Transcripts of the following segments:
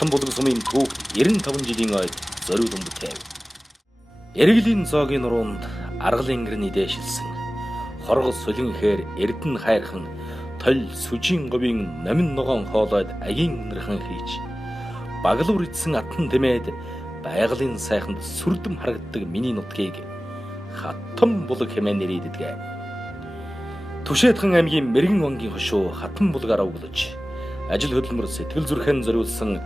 Хатан булаг сумын түүх 95 жилийн ойд зориулан бүтээв. Эргэлийн зоогийн нуруунд аргалын гэрний дээшилсэн. Хоргос солинхээр эрдэн хайрхан толь сүжийн говийн номин ногоон хоолойд агийн нэрхэн хийж баглуур идсэн атан тэмээд байгалийн сайханд сүрдэм харагддаг миний нутгийг Хатан булаг хэмээн нэрийдэдэг. Түшээдхэн аймгийн Мэргэн вангийн хошуу Хатан булагаараа углаж ажил хөдөлмөр сэтгэл зүрхэн зориулсан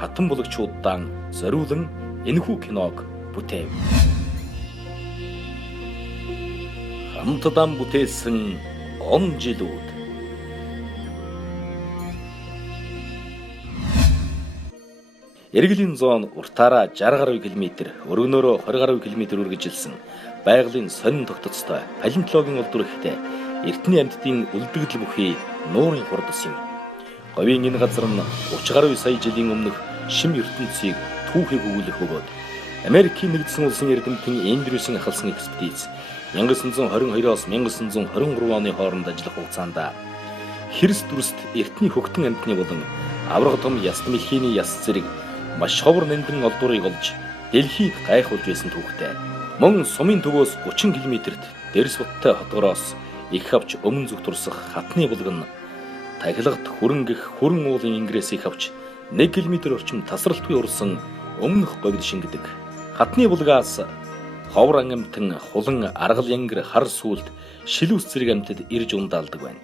Хатан булагчуудаа зориулан энэхүү киног бүтээв. Хамтдаа бүтээсэн он жилүүд. Эргэлийн зоон уртаараа 60 гаруй км, өргөнөөрөө 20 гаруй км үргэлжилсэн байгалийн сонин тогтцтой палеонтологийн улдуур ихтэй эртний амьтдын үлдэгдэл бүхий нуурын хурдас юм. Говийн энэ газар нь 30 гаруй сая жилийн өмнөх шим ертөнцийг түүхийг өгүүлэх бөгөөд Америкийн нэгдсэн улсын эрдэмтэн Эндрюсийн ахалсан экспедиц 1922-оос 1923 оны хооронд ажиллах хугацаанд Христ дүрст эртний хөгтөн амьтны болон авраг том яс мэлхийний яс зэрэг маш ховор нандин олдуурыг олж дэлхийд гайхуулж байсан түүхтэй. Мөн сумын төвөөс 30 км-т Дэрс буттай хотгороос их авч өмнө зүг турсах хатны булаг нь тахилагт хөрөнгөх хүрэн уулын ингээс их авч 1 км орчим тасралтгүй урсан өмнөх говьд шингэдэг. Хатны булагаас ховор амьтан хулан аргал янгэр хар сүлд шилүүс зэрэг амьтад ирж ундаалдаг байна.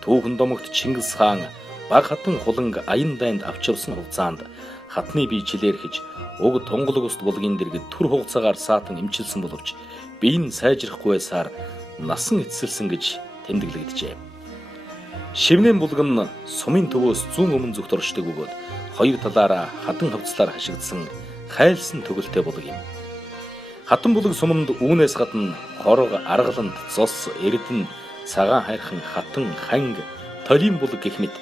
Түүхэн домогт Чингис хаан баг хатан хуланг аян дайнд авч явсан хугацаанд хатны биечлэр хэж уг тунгалаг уст булгийн дэргэд түр хугацаагаар саатан эмчилсэн боловч бие нь сайжрахгүй байсаар насан эцэлсэн гэж тэмдэглэгдэжээ. Шивнэн булаг нь сумын төвөөс зүүн өмнө зүгт оршдог бөгөөд хоёр талаараа хатан хавцлаар хашигдсан хайлсан төгөлтэй булаг юм. Хатан булаг суманд үүнээс гадна хорог, аргаланд, цус, эрдэн, цагаан хайрхан хатан, ханг, толийн булаг гэх мэт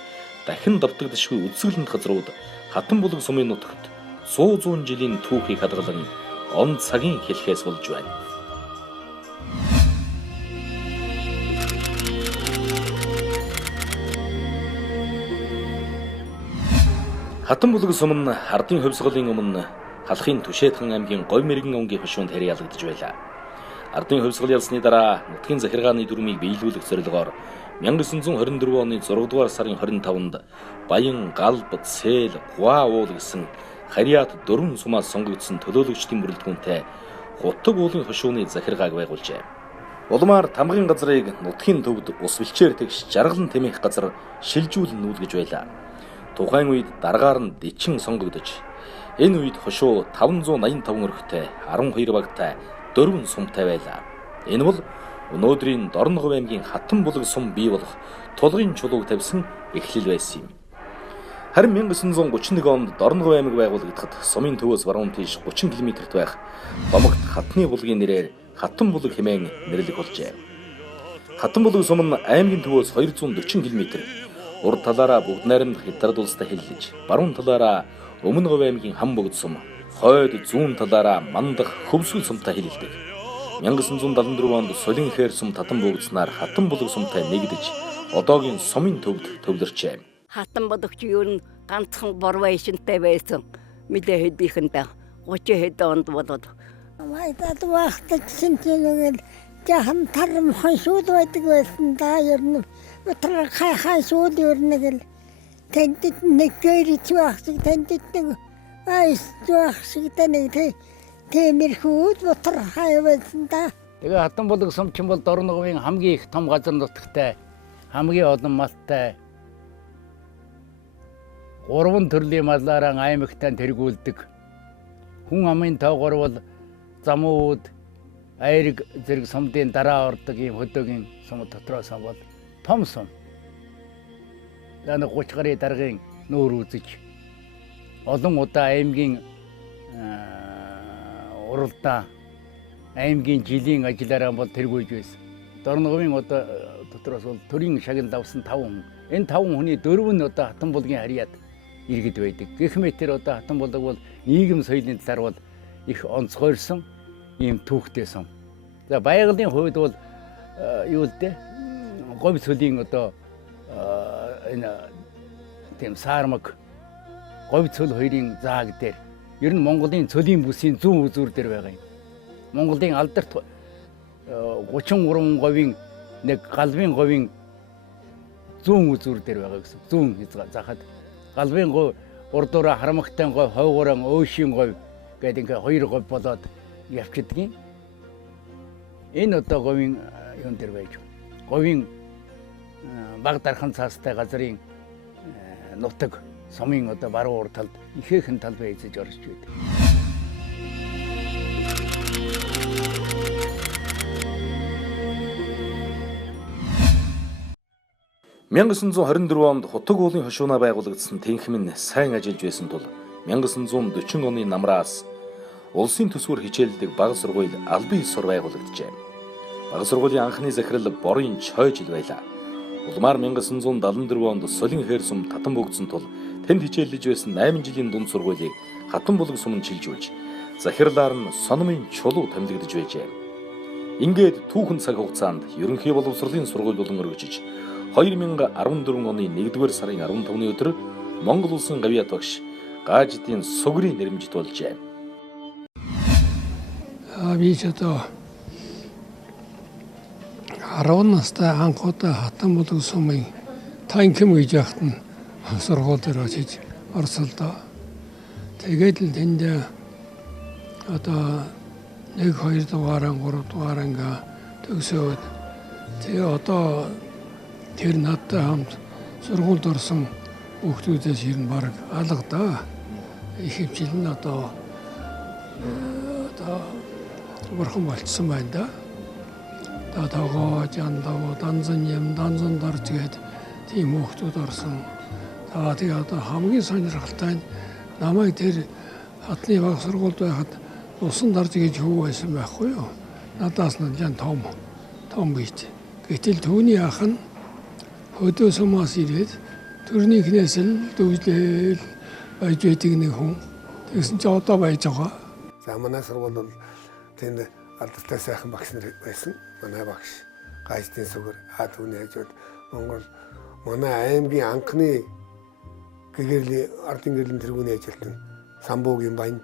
дахин давтагдшгүй үзэсгэлэнт газрууд Хатан булаг сумын нутагт 100 жилийн түүхийг хадгалан он цагийн хэлхээс болж байна. Хатан булаг сум нь ардын хувьсгалын өмнө халахын Түшээдхэн аймгийн Говь Мэргэн онгийн хошуунд харьяалагдж байлаа. Ардын хувьсгал ялсны дараа нутгийн захиргааны дүрмийг биелүүлэх зорилгоор 1924 оны 6 дугаар сарын 25-нд Баян, Галб, Сэл, Гуа уул гэсэн харьяат 4 сумаас сонгогдсон төлөөлөгчдийн бүрэлдэхүүнтэй Хутаг уулын хошууны захиргааг байгуулжээ. Улмаар тамгын газрыг нутгийн төвд ус бэлчээр тэгш жаргалан тэмэх газар шилжүүлэн нүүлгэж байлаа. Тухайн үед дараагаар нь Дэчин сонгогдож энэ үед хошуу 585 өрхтэй 12 багтай 4 сумтай байлаа. Энэ бол өнөөдрийн Дорногов аймгийн Хатан булаг сум бий болох тулгын чулууг тавьсан эхлэл байсан юм. Харин 1931 онд Дорногов аймаг байгуулагдахад сумын төвөөс баруун тийш 30 км-т байх домогт Хатны булгийн нэрээр Хатан булаг хэмээн нэрлэх болжээ. Хатан булаг сум нь аймгийн төвөөс 240 км, урд талаараа бүгд найрамдах Хятад улстай хэллэж, баруун талаараа Өмнө Говь аймгийн Хам богд сум, хойд зүүн талаараа Мандах Хөвсгөл сумтай хэлэлдэг. 1974 онд Солинхээр сум татан богдснаар Хатан булаг сумтай нэгдэж одоогийн сумын төвд төвлөрчээ. Хатан булагч юу н ганцхан борвайшинтай байсан. Мэдээ хэдийнхэндээ 30 хэд онд болоод Майдад вахтагсан чинь жахан тарам хойшууд байдаг байсан да ер нь өтөр хай шууд ер нь гэл тэндэт нэг гэрч багсыг тэндэт нэг айс багсыг тэнэг Тэмэрхүүд утар хай байсан да. Тэгээ Хатан булаг сум чинь бол Дорноговын хамгийн их том газар нутагтай, хамгийн олон малтай, 3 төрлийн малаараа аймагтаа тэргүүлдэг. Хүн амын тоогоор бол замууд, айрэг зэрэг сумдын дараа ордог ийм хөдөөгийн сум дотроос бол том сум. Лана 30 гаруй даргын нүүр үзэж олон удаа аймгийн уралдаа аймгийн жилийн ажиллаараа бол тэргүүлж байсан. Дорноговын одоо дотроос бол төрийн шагнал авсан 5 хүн. Энэ 5 хүний 4 нь одоо Хатан булгийн харьяат иргэд байдаг. Гэх мэт тэр одоо Хатан булаг бол нийгэм соёлын талаар бол их онцгойрсон ийм түүхтэй сум. За байгалийн хувьд бол юу л дээ говь цөлийн одоо энэ тийм саармаг говь цөл хоёрын зааг дээр ер нь Монголын цөлийн бүсийн зүүн үзүүр дээр байгаа юм. Монголын алдарт 33 говийн нэг галбын говийн зүүн үзүүр дээр байгаа гэсэн. Зүүн захад галбын говь урдуура харамгтай говь, хойгоорон өөшийн говь гэдэг ингээ хоёр говь болоод явчихдгийг. Энэ одоо говийн юун дээр байж байна. Говийн баг дархан цаастай газрын нутаг сумын одоо баруун урд талд ихээхэн талбай эзэж орж байдаг. 1924 онд Хутаг уулын хошуунаа байгуулагдсан тэнхимэн сайн ажиллаж байсан тул 1940 оны намраас улсын төсвөр хичээлдэг бага сургууль албан ёсоор байгуулагджээ. Бага сургуулийн анхны захирал Борын Чой жил байлаа. Улмаар 1974 онд Солин хээр сум татан бөгдсөн тул тэнд хичээлж байсан 8 жилийн дунд сургуулийг Хатан булаг суманд шилжүүлж захирлаар нь Сономын чулуу томилогдож байжээ. Ингээд түүхэн цаг хугацаанд ерөнхий боловсролын сургууль болон өргөжиж 2014 оны 1-р сарын 15-ны өдөр Монгол улсын гавьяат багш Гажидын сугрын нэрмжит болжээ. Би ч одоо 10 настай анх удаа Хатан булаг сумын танким гэж яхад нь сургууль дээр очиж орсолдоо. Тэгээд л тэнд одоо 1-2 дугаараа 3 дугаараа ингээ төгсөөд тэгээ одоо тэр надтай хамт сургуульд орсон хүүхдүүдээс ер нь баг алга да. Их хэмжил нь одоо бурхан болцсон байна да. Тогоо, жандаа, данзан юм, данзан дарж гээд тийм хүүхдүүд орсон. Тэгээ одоо хамгийн сонирхолтой нь намайг тэр хатны баг сургуульд байхад усан дарж гэж хүү байсан байхгүй юу. Надаас нь жан том бийт. Гэтэл түүний ах нь хөдөө сумаас ирээд төрнийхнээс л дүүжлэл байж байдаг нэг хүн. Тэгсэн чи одоо байж байгаа. За манай сургууль бол тэнд алдартай сайхан багш нар байсан. Манай багш Гажидын сугар түүний хажууд Монгол манай аймгийн анхны гэгэрлийн ардын гэрлийн тэргүүний ажилтан Самбуугийн Банд,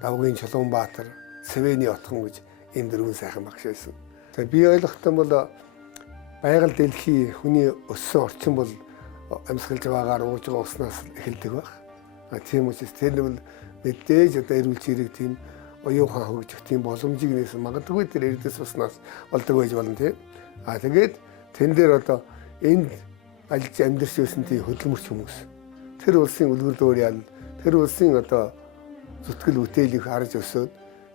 Давгийн Чулуунбаатар, Цэвэний Отхон гэж ийм дөрвөн сайхан багш байсан. За би ойлгохтой бол байгаль дэлхий хүний өссөн орчин бол амьсгалж байгаагаар ууж байгаа уснаас эхэлдэг байх. Тийм учраас тэр нь мэдээж одоо эрүүл чирэг тийм оюухан хөгжих тийм боломжийг нээсэн магадгүй тэр эрдэс уснаас болдог байж болно тийм. Тэгээд тэн дээр одоо энд ажиллаж амьдарч байсан тийм хөдөлмөрч хүмүүс. Тэр улсын үлгэр дуурайл, тэр улсын одоо зүтгэл бүтээлийг харж өсөөд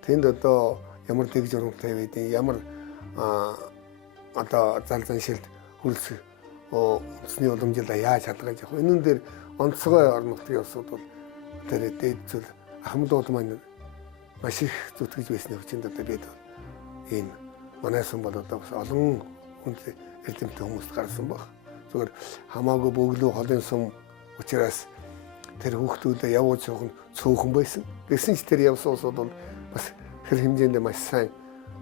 тэнд одоо ямар дэг журамтай байдیں۔ Ямар одоо зал заншилд хүрэлцэх усны уламжлалаа яаж хадгалж явах. Энүүн дээр онцгой орон нутгийн улсууд бол тэр дээд зүйл ахмадууд маань маш их зүтгэж байсны хүчинд одоо бид ийм манай сум бол одоо бас олон хүнд эрдэмтэн хүмүүст гарсан баг. Зүгээр хамаагүй бөглөө холын сум учраас тэр хүүхдүүдэд явуулж явах нь цөөхөн байсан. Гэсэн ч тэр явсан улсууд бол бас хэр хэмжээнд маш сайн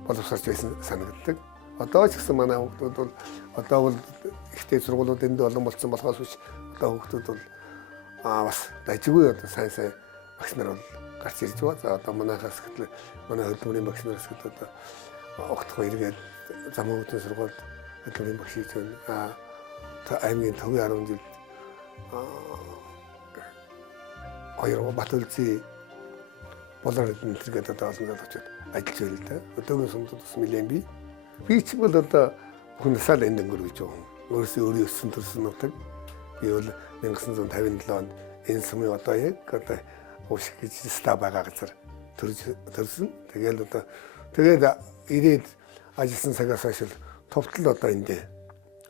боловсрч байсан санагддаг. Одоо ч гэсэн манай хүүхдүүд бол одоо бол ихтэй сургуулиуд энд олон болсон болохоос биш одоо хүүхдүүд бол бас дажгүй одоо сайн багш нар бол гарч ирж байгаа. За одоо манайхаас гэтэл манай хөдөлмөрийн багш нараас гэтэл одоо огтхой эргээд замын үүдний сургуульд хөдөлмөрийн багш хийж байна. Аймгийн төвийн 10 жилд хоёр Батүлзий болоор нэвтргээд одоо олон жил очиод ажиллаж байл л да. Өдөөгийн сумдад бас нэлээд би ч бол одоо хүн насаал энд өнгөрөж байгаа. Өөрөөсөө өөрийн өссөн төрсөн нутаг. Би бол 1957 онд энэ сумын одоо яг одоо уушиг гэж ста байгаа газар төрсөн. Тэгээд ирээд ажилласан цагаас хойш товтол одоо энд.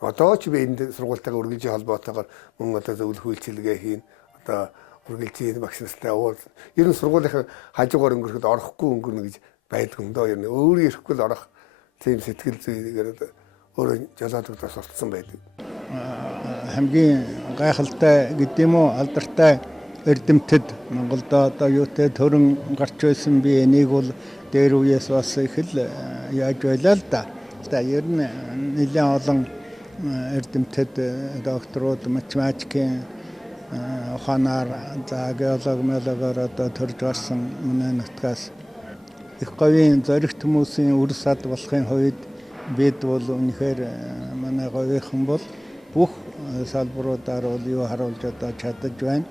Одоо ч би энд сургуультайгаа үргэлжийн холбоотойгоор мөн одоо зөвлөх үйлчилгээ хийн. Одоо үргэлжийн багш нартай уулз. Ер нь сургуулийн хажуугаар өнгөрөхөд орохгүй өнгөрнө гэж байдаг юм доо. Ер нь өөрөө ирэхгүй л орох тийм сэтгэл зүйгээр өөрөө жолоодогдоо суртсан байдаг. Хамгийн гайхалтай гэдэм үү алдартай эрдэмтэд Монголд одоо юутай төрөн гарч байсан би энийг бол дээр үеэс бас их л яаж байлаа л да. За ер нь нэлээд олон эрдэмтэд докторууд математикийн ухаанаар за геологиор одоо төрж гарсан үнэ нутгаас их говийн зоригт хүмүүсийн үр сад болохын хувьд бид бол үнэхээр манай говийнхан бол бүх салбаруудаар бол юу харуулж одоо чадаж байна.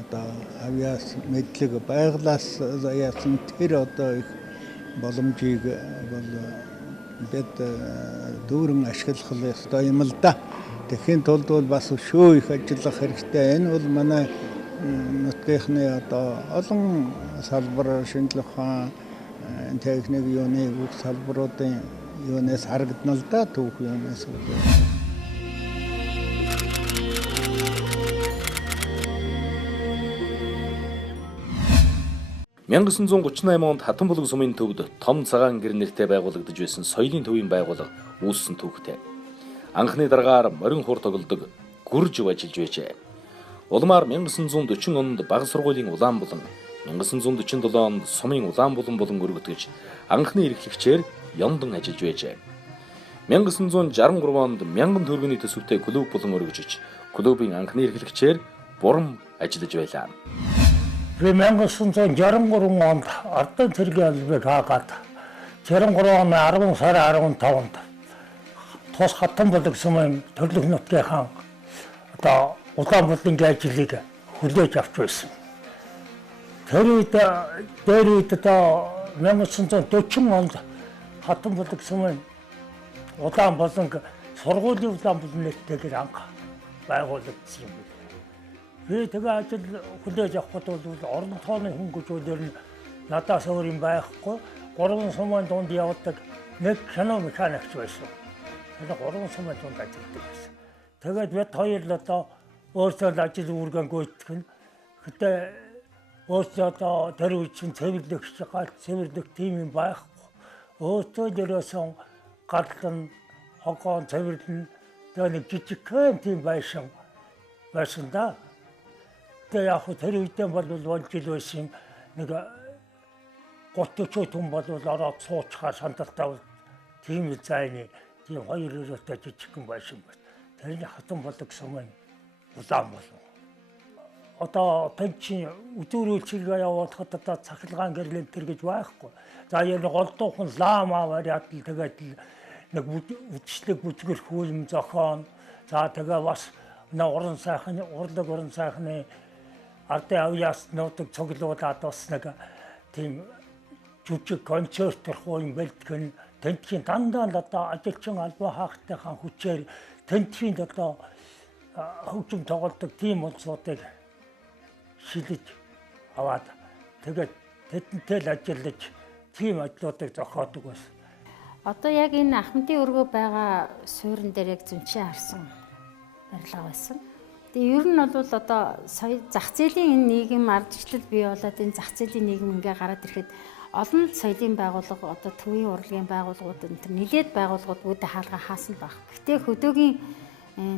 Одоо авиас мэдлэг байглаас яасан тэр одоо их боломжийг бол бид дүүрэн ашиглах ёстой юм л да. Тэхийн тулд бол бас шөө их ажиллах хэрэгтэй. Энэ бол манай нутгийнхны одоо олон салбар шинжлэх ухаан техник юуны бүх салбаруудын юунаас харагдана л да түүх юунаас. 1938 онд Хатанбулаг сумын төвд том цагаан гэр нэртэй байгуулагдаж байсан соёлын төвийн байгууллага үүссэн түүхтэй. Анхны дараагаар морин хур тоглодог гүрж ажиллаж байжээ. Улмаар 1940 онд бага сургуулийн улаан булан, 1947 онд сумын улаан булан болон өргөтгөж анхны эрхлэгчээр Ёндон ажиллаж байжээ. 1963 онд 1000 төгрөгийн төсөвтэй клуб болон өргөжж клубын анхны эрхлэгчээр Бурам ажиллаж байлаа. 1963 онд Ардын цэргийн албыг хаагаад 63 оны 10 сарын 15-нд тус Хатанбулаг сумын төрлөх нутгийнхаа одоо Улаанбулангийн ажлыг хүлээж авч байсан. Тэр үед одоо 1940 онд Хатанбулаг сумын Улаанбуланг сургуулийн Улаанбулан нэртэйгээр анх байгуулагдсан юм. Би тэгээ ажил хүлээж авахд бол орон тооны хөнгөжүүлэр нь надаас өөр юм байхгүй. 3 сумын дунд явдаг нэг кино механикч байсан. Тэгээ 3 сумын дунд ажилладаг байсан. Тэгээд бид хоёр л одоо өөрсдөө ажил үүргэн гүйцэтгэх нь. Гэтэ өөрсдөө одоо тэр үед чинь цэвэрлэх тим юм байхгүй. Өөрсдөө дээрээсэн гадлан хогоон цэвэрлэн тэгээ нэг жижигхэн тим байсан да. Яг тэр үедээ бол болж ил байсан нэг 30 хүн бол ороод суучхаар сандалтаа тийм зайны тийм хоёр өрөөтэй жижигхэн байсан байна. Тэрний Хатанбулаг сумын Улаанбулан. Одоо пенсийн өдөрүүлчилгээ явуулахад одоо цахилгаан гэрлэн тэр гэж байхгүй. За яг голдуухан лам аваад тэгээд нэг үдшилэг бүжгэр хүүлм зохион. За тэгээ бас уран сайхны Ардын авьяас нуудаг цуглуулад бас нэг тийм жүжиг концерт хуучин бэлтгэн тентхийн дандаа л одоо ажилчин албан хаалтынхаа хүчээр тентхийн одоо хөгжим тоглодог тийм улсуудыг шилэж аваад тэгээд тэдэнтэй л ажиллаж тийм ажлуудыг зохиодог байсан. Одоо яг энэ Ахмадын өргөө байгаа суурин дээр яг зүнчээ харсан барилга байсан. Тэгээ ер нь бол одоо сая зах зээлийн энэ нийгэм ардчлал бий болоод энэ зах зээлийн нийгэм ингээ гараад ирэхэд олон соёлын байгууллага одоо төвийн урлагийн байгууллагууд энэ нэлээд байгууллагууд үүдэ хаалга хаасан баг. Гэтэ хөдөөгийн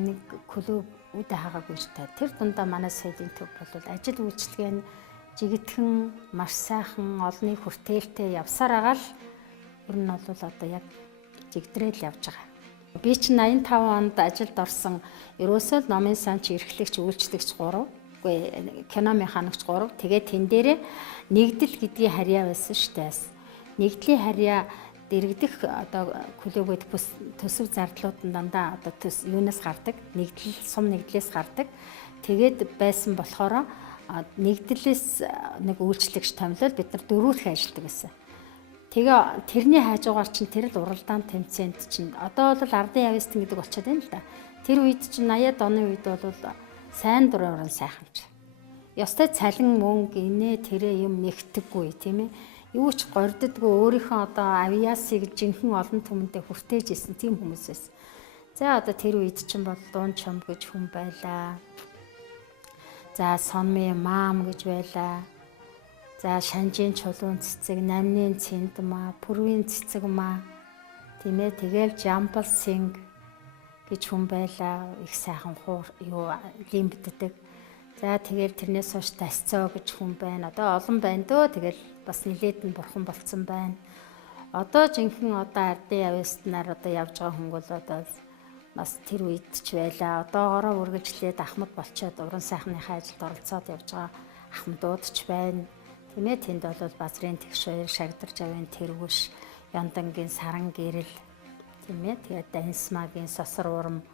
нэг клуб үүдэ хаагаагүй ч тэр дундаа манай соёлын төв бол ажил үйлчлэгээ нь жигэтхэн маш сайхан олонний хүртээлтэй явсаар агаал ер нь бол одоо яг жигдрээл явж байгаа. Би чинь 85 онд ажилд орсон. Ерөөсөө номын санч эрхлэгч үйлчлэгч 3, үгүй кино механикч 3. Тэгээд тэн дээрээ нэгдэл гэдгийг харьяа байсан шүү дээ. Нэгдлийн харьяа дэрэгдэх одоо клубэд төсөв зардлууд нь дандаа одоо юунаас гардаг? Нэгдэл сум нэгдлээс гардаг. Тэгээд байсан болохоор нэгдлээс нэг үйлчлэгч томилол бид нар дөрөвдөх ажилладаг гэсэн. Тэгээ тэрний хажуугаар чинь тэр л уралдаан тэмцээнд чинь одоо бол ардын явистан гэдэг болчиход байна л да. Тэр үед чинь 80-аад оны үед бол сайн дураараа сайханч. Ёстой цалин мөнгө инээ тэрэ юм нэгтэггүй тийм ээ. Юу ч горддгүй өөрийнхөө одоо авиасыг жинхэнэ олон түмэндээ хүртээж исэн тийм хүмүүс байсан. За одоо тэр үед чинь бол дуун чом гэж хүн байлаа. За сонмын маам гэж байлаа. За шанжийн чулуун цэцэг, намны цэндмаа, пүрвийн цэцэг маа. Тийм ээ тэгэл жамбал синг гэж хүн байлаа. Их сайхан хуур юу лимбддэг. За тэгэл тэрнээс хойш тасцоо гэж хүн байна. Одоо олон байна дөө. Тэгэл бас нилээд нь бурхан болцсон байна. Одоо жинхэнэ одоо ардын явистнаар одоо явж байгаа хүн бол одоо бас тэр үед ч байлаа. Одоогоороо үргэлжлээд Ахмад болчоод уран сайхныхаа ажилд оролцоод явж байгаа ахмадууд ч байна. Тийм ээ, тэнд бол Базрын тэгш хоёр, Шагдарж авын тэргүш, Яндангийн саран гэрэл, тийм ээ, тэгээд Дансмагийн сосор урам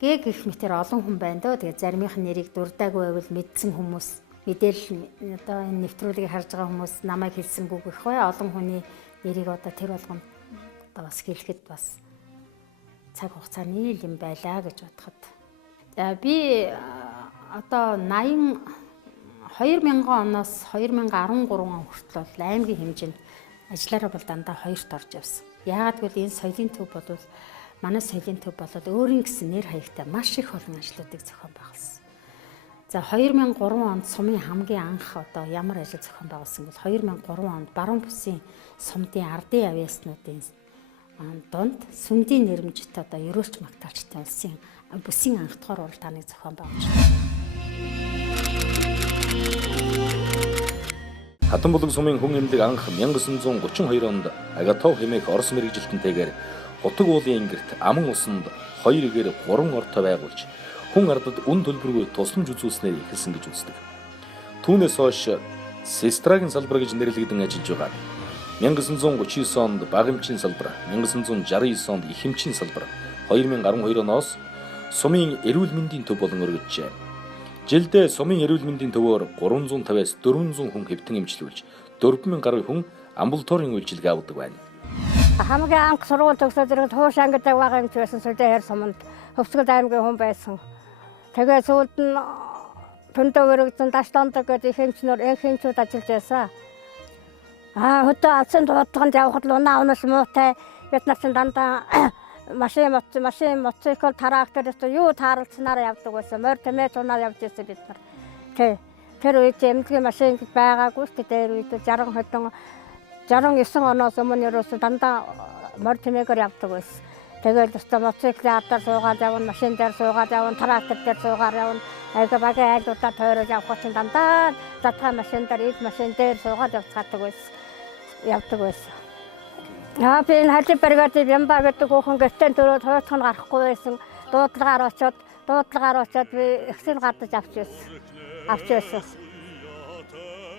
гэх мэтэр олон хүн байна дөө. Тэгээд заримынх нь нэрийг дурдаагүй байвал мэдсэн хүмүүс, мэдээлэл одоо энэ нэвтрүүлгийг харж байгаа хүмүүс намайг хэлсэнгүй гэх бай. Олон хүний нэрийг одоо тэр болгонд одоо бас хэлэхэд бас цаг хугацааны юм байлаа гэж бодоход. Би одоо 2000 оноос 2013 он хүртэл бол аймгийн хэмжээнд ажиллаараа бол дандаа хоёрт орж явсан. Яагаад гэвэл энэ соёлын төв бол манай соёлын төв бол өөрийн гэсэн нэр хаягтай маш их олон ажлуудыг зохион байгуулсан. За 2003 онд сумын хамгийн анх одоо ямар ажил зохион байгуулсан бол 2003 онд Баруун бүсийн сумдын ардын авьяаснуудын донд сүндийн нэрмжит одоо ерөөлч магтаалчтай улсын бүсийн анх дугаар уралдааныг зохион байгуулж байна. Хатанбулаг сумын хүн эмнэлэг анх 1932 онд Агатов хэмээх орос мэргэжилтэнтэйгээр Хутаг уулын ингэрт Аман усанд 2-гээр 3 ортой байгуулж хүн ардад үн төлбөргүй тусламж үзүүлснээр эхэлсэн гэж үздэг. Түүнээс хойш Сестрагийн салбар гэж нэрлэгдэн ажиллаж байгаа. 1939 онд багамчийн салбар, 1969 онд их эмчийн салбар, 2012 оноос сумын эрүүл мэндийн төв болон өргөжжээ. Жилдээ сумын эрүүл мэндийн төвөөр 350-аас 400 хүн хэвтэн эмчилүүлж 4000 гаруй хүн амбулаторийн үйлчилгээ авдаг байна. Хамгийн анх сургууль төгсөөд ирээд хууш ангид байгаа юм ч байсан Сүлжээ хайр суманд Хөвсгөл аймгийн хүн байсан. Тэгээд сүүлд нь Төндөө өргөдсөн Даштондог гэдэг их эмчнүүд ажиллаж байсан. Хөдөө алсын дуудлаганд явхад лунаа унаш муутай бид нар ч дандаа машин мотоцикл трактор юу тааралцсанаар явдаг байсан. Морь тэмээ цунаар явж байсан бид нар. Тэр үед эмнэлгийн машин байгаагүй шүү дээ. Тэр үед 69 оноос өмнө ерөөсө дандаа морь тэмээгээр явдаг байсан. Тэгээд өстө мотоциклын ардаар суугаад явна, машин дээр суугаад явна, трактор дээр суугаад явна. Айга багийн айлуудаа тойрож явах чинь дандаа задгаа машин дээр, ил машин дээр суугаад явцгаадаг байсан. Би энэ хажи бригадын Бямба гэдэг хүүхэн гэртээ дөрөв хойлох нь гарахгүй байсан. Дуудлагаар очиод би ихсэл гадаж авч байсан.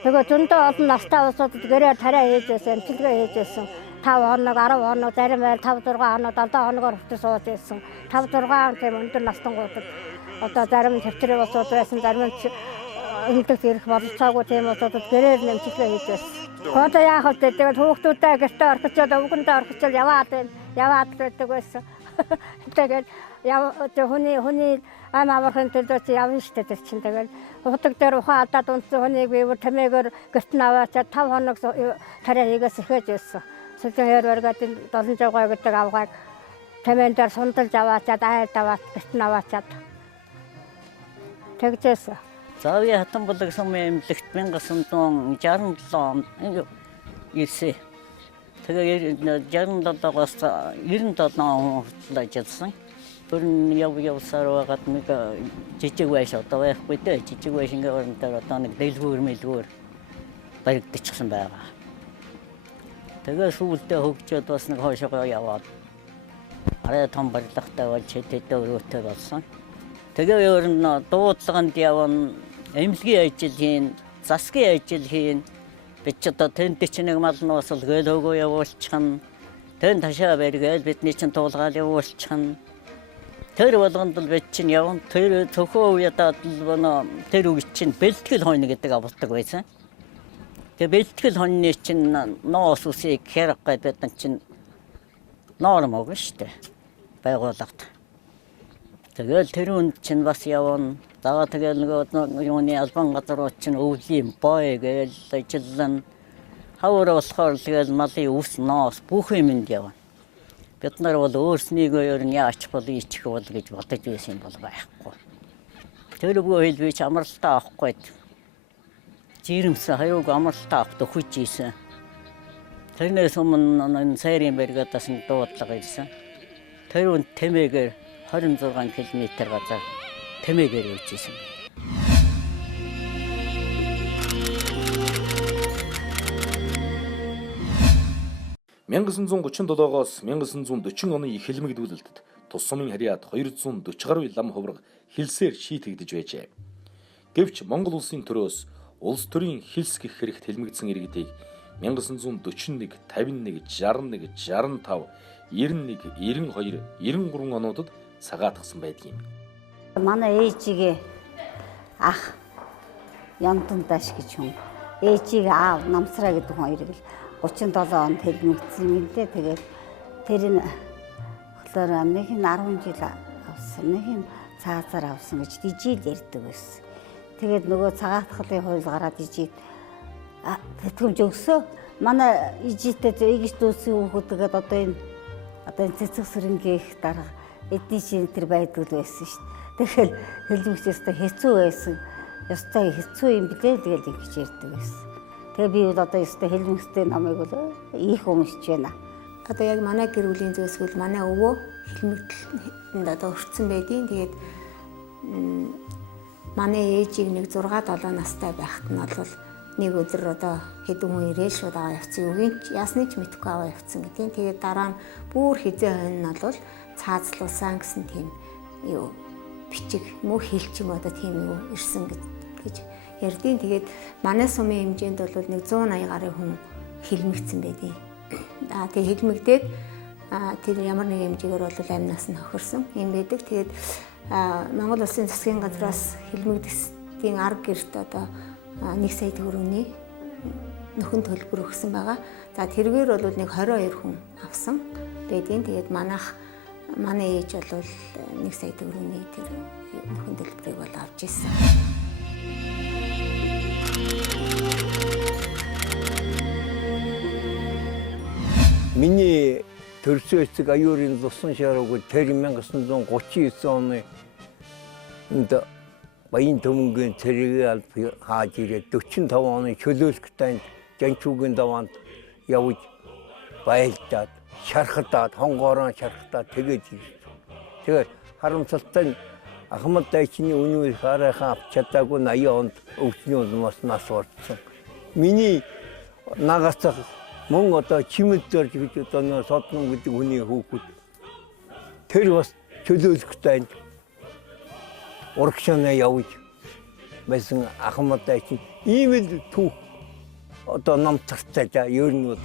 Тэгээд зөндөө олон настай улсуудад гэрээ тариа хийж байсан, эмчилгээ хийж байсан. 5 хоног, 10 хоног, зарим айл 5 6 хоног, 7 хоногор хүртэл сууж байсан. 5 6 тийм өндөр настангуудад одоо зарим төвчрийг усууд байсан, зарим өндөд ирэх болцоогүй тийм улсуудад гэрээр эмчилгээ хийж байсан. Одоо яах вэ? Тэгээд хүүхдүүдээ гэртээ орхичоод өвгөндөө орхичоод яваад байдаг байсан. Тэгээд хүний ам аврахын төлөө чи явна шүү дээ тэр чинь. Тэгээд хутаг дээр ухаан алдаад унтсан хүнийг би тэмээгээр гэрт нь аваачаад 5 хоног тариа хийгээс эхэж байсан. Сүлжээ хайр бригадын 700 гэдэг авгааг тэмээн дээр сундалж аваачаад айлд аваад гэрт нь аваачаад тэгжээсэн. За би Хатанбулаг сумын эмнэлэгт 1967 онд ирсэн. Тэгээ 67-аас 97 он хүртэл ажилласан. Тэр нь явсаар байгаад нэг жижиг байш одоо байхгүй дээ. Жижиг байшингийн орон дээр одоо нэг дэлгүүр баригдчихсан байгаа. Тэгээ сүүлдээ хөгжөөд бас нэг хойшоо яваад арай том барилгатай болж хэдэн өрөөтэй болсон. Тэгээ өөр нь дуудлаганд явна, эмнэлгийн ажил хийн, засгийн ажил хийн. Бид ч одоо тэнд чинь нэг мал нуусал гээл хөөгөө явуулчихна. Тэнд хашаа барьгээл бидний чинь туулгаал явуулчихна. Тэр болгонд л бид чинь явна. Тэр цөхөө уядаад л тэр үг чинь бэлтгэл хойно гэдэг авдаг байсан. Тэгээ бэлтгэл хоньны чинь ноос усыг хэрэг бид нар чинь норм өгнө штэ байгууллагт. Тэгэл тэр үнд чинь бас явна. Даа тэгэл нөгөө юуны албан газрууд чинь өвлийн бой гээл ажиллана. Хавар болохоор тэгэл малын ус ноос бүх юмд явна. Бид нар бол өөрснийгөө ер нь яач бол ичих бол гэж бодож байсан бол байхгүй. Тэр үгүй хэл би ч амралтаа авахгүй. Жирэмсэн хаяг амралтаа авах төхөж ийсэн. Тэрнээс өмнө сайрын бригадаас нь дуудлага ирсэн. Тэр үнд тэмээгээр 26 км газар тэмээгээр явж ийсэн. (1937-оос 1940 оны их хэлмэгдүүлэлтэд тус сумын харьяат 240 гаруй лам хувраг хилсээр шийтэгдэж байжээ. Гэвч Монгол улсын төрөөс улс төрийн хилс гэх хэрэгт хэлмэгдсэн иргэдийг 1941, 51, 61, 65, 91, 92, 93 онуудад цагаатгсан байдгийг. Манай ээжигээ ах Яндан Даш гэж хүн. Ээжийг аав Намсраа гэдэг хүн хоёрыг л 37 онд хэлмэгдсэн юм дээ. Тэгээд тэр нь болохоор нэг нь 10 жил авсан, нэг нь цаазаар авсан гэж дижил ярьдаг байсан. Тэгээд нөгөө цагаатгалын хууль гараад ижид тэтгэмж өгсөө. Манай ижидтэй эгч дүүсийн хүүхэд тэгээд одоо энэ цэцэг сэрэнгээх дарга эдний шин тэр байдаг л байсан шүү дээ. Тэгэхээр хэлмэгч өстой хэцүү байсан. Ёстой хэцүү юм блэ тэгэл ингэж ярьдаг байсан. Тэгээ би бол одоо ёстой хэлмэгчтэй намайг бол их өмсч байна. Одоо яг манай гэр бүлийн зүйлсгэл манай өвөө хэлмэгдэнд одоо өртсөн байдیں۔ Тэгээд манай ээжийг нэг 6-7 настай байхад нь бол нэг өдөр одоо хэдэн хүн ирээ шууд аваа явцсан. Үгийн ясны ч мэдэхгүй аваа явцсан гэдэг. Тэгээд дараа нь бүр хизээ хойно нь бол цаазлуулсан гэсэн тийм юу бичиг муу хэлч юм одоо тийм юу ирсэн гэж ярьдیں۔ Тэгээд манай сумын хэмжээнд бол нэг 180 гаруй хүн хэлмэгдсэн байдیں۔ Тэгээд хэлмэгдээд тэр ямар нэг хэмжээгээр бол амнаас нь хохирсон юм байдаг. Тэгээд Монгол Улсын засгийн газраас хэлмэгдэсдийн арга гэрт одоо 1 сая төгрөгийн нөхөн төлбөр өгсөн байгаа. За тэргээр бол нэг 22 хүн авсан байдیں۔ Тэгээд манай ээж бол 1 сая төгрөгийн тэр нөхөн төлбөрийг бол авч ирсэн. Миний төрсөн эцэг аюурын зусан шарууг тэр 1939 оны Баян төмөнгийн цэрэгээ аль хааж ирээд 45 оны чөлөөлөлтөнд Жанчуугийн даваанд явж байлдаад шархадаад хонгоороо шархадаад тэгээд ирсэн. Тэгээд харамсалтай нь Ахмад дайчны үнүүл хараахан авч чадаагүй 80 онд өвчний улмаас нас орсон. Миний нагасах мөн одоо чимэд зорж гэж одоо Соднон гэдэг хүний хүүхэд тэр бас чөлөөлөлтөнд урагшаанаа явж байсан Ахмад дайчин ийм л түүх одоо намтартай за ер нь бол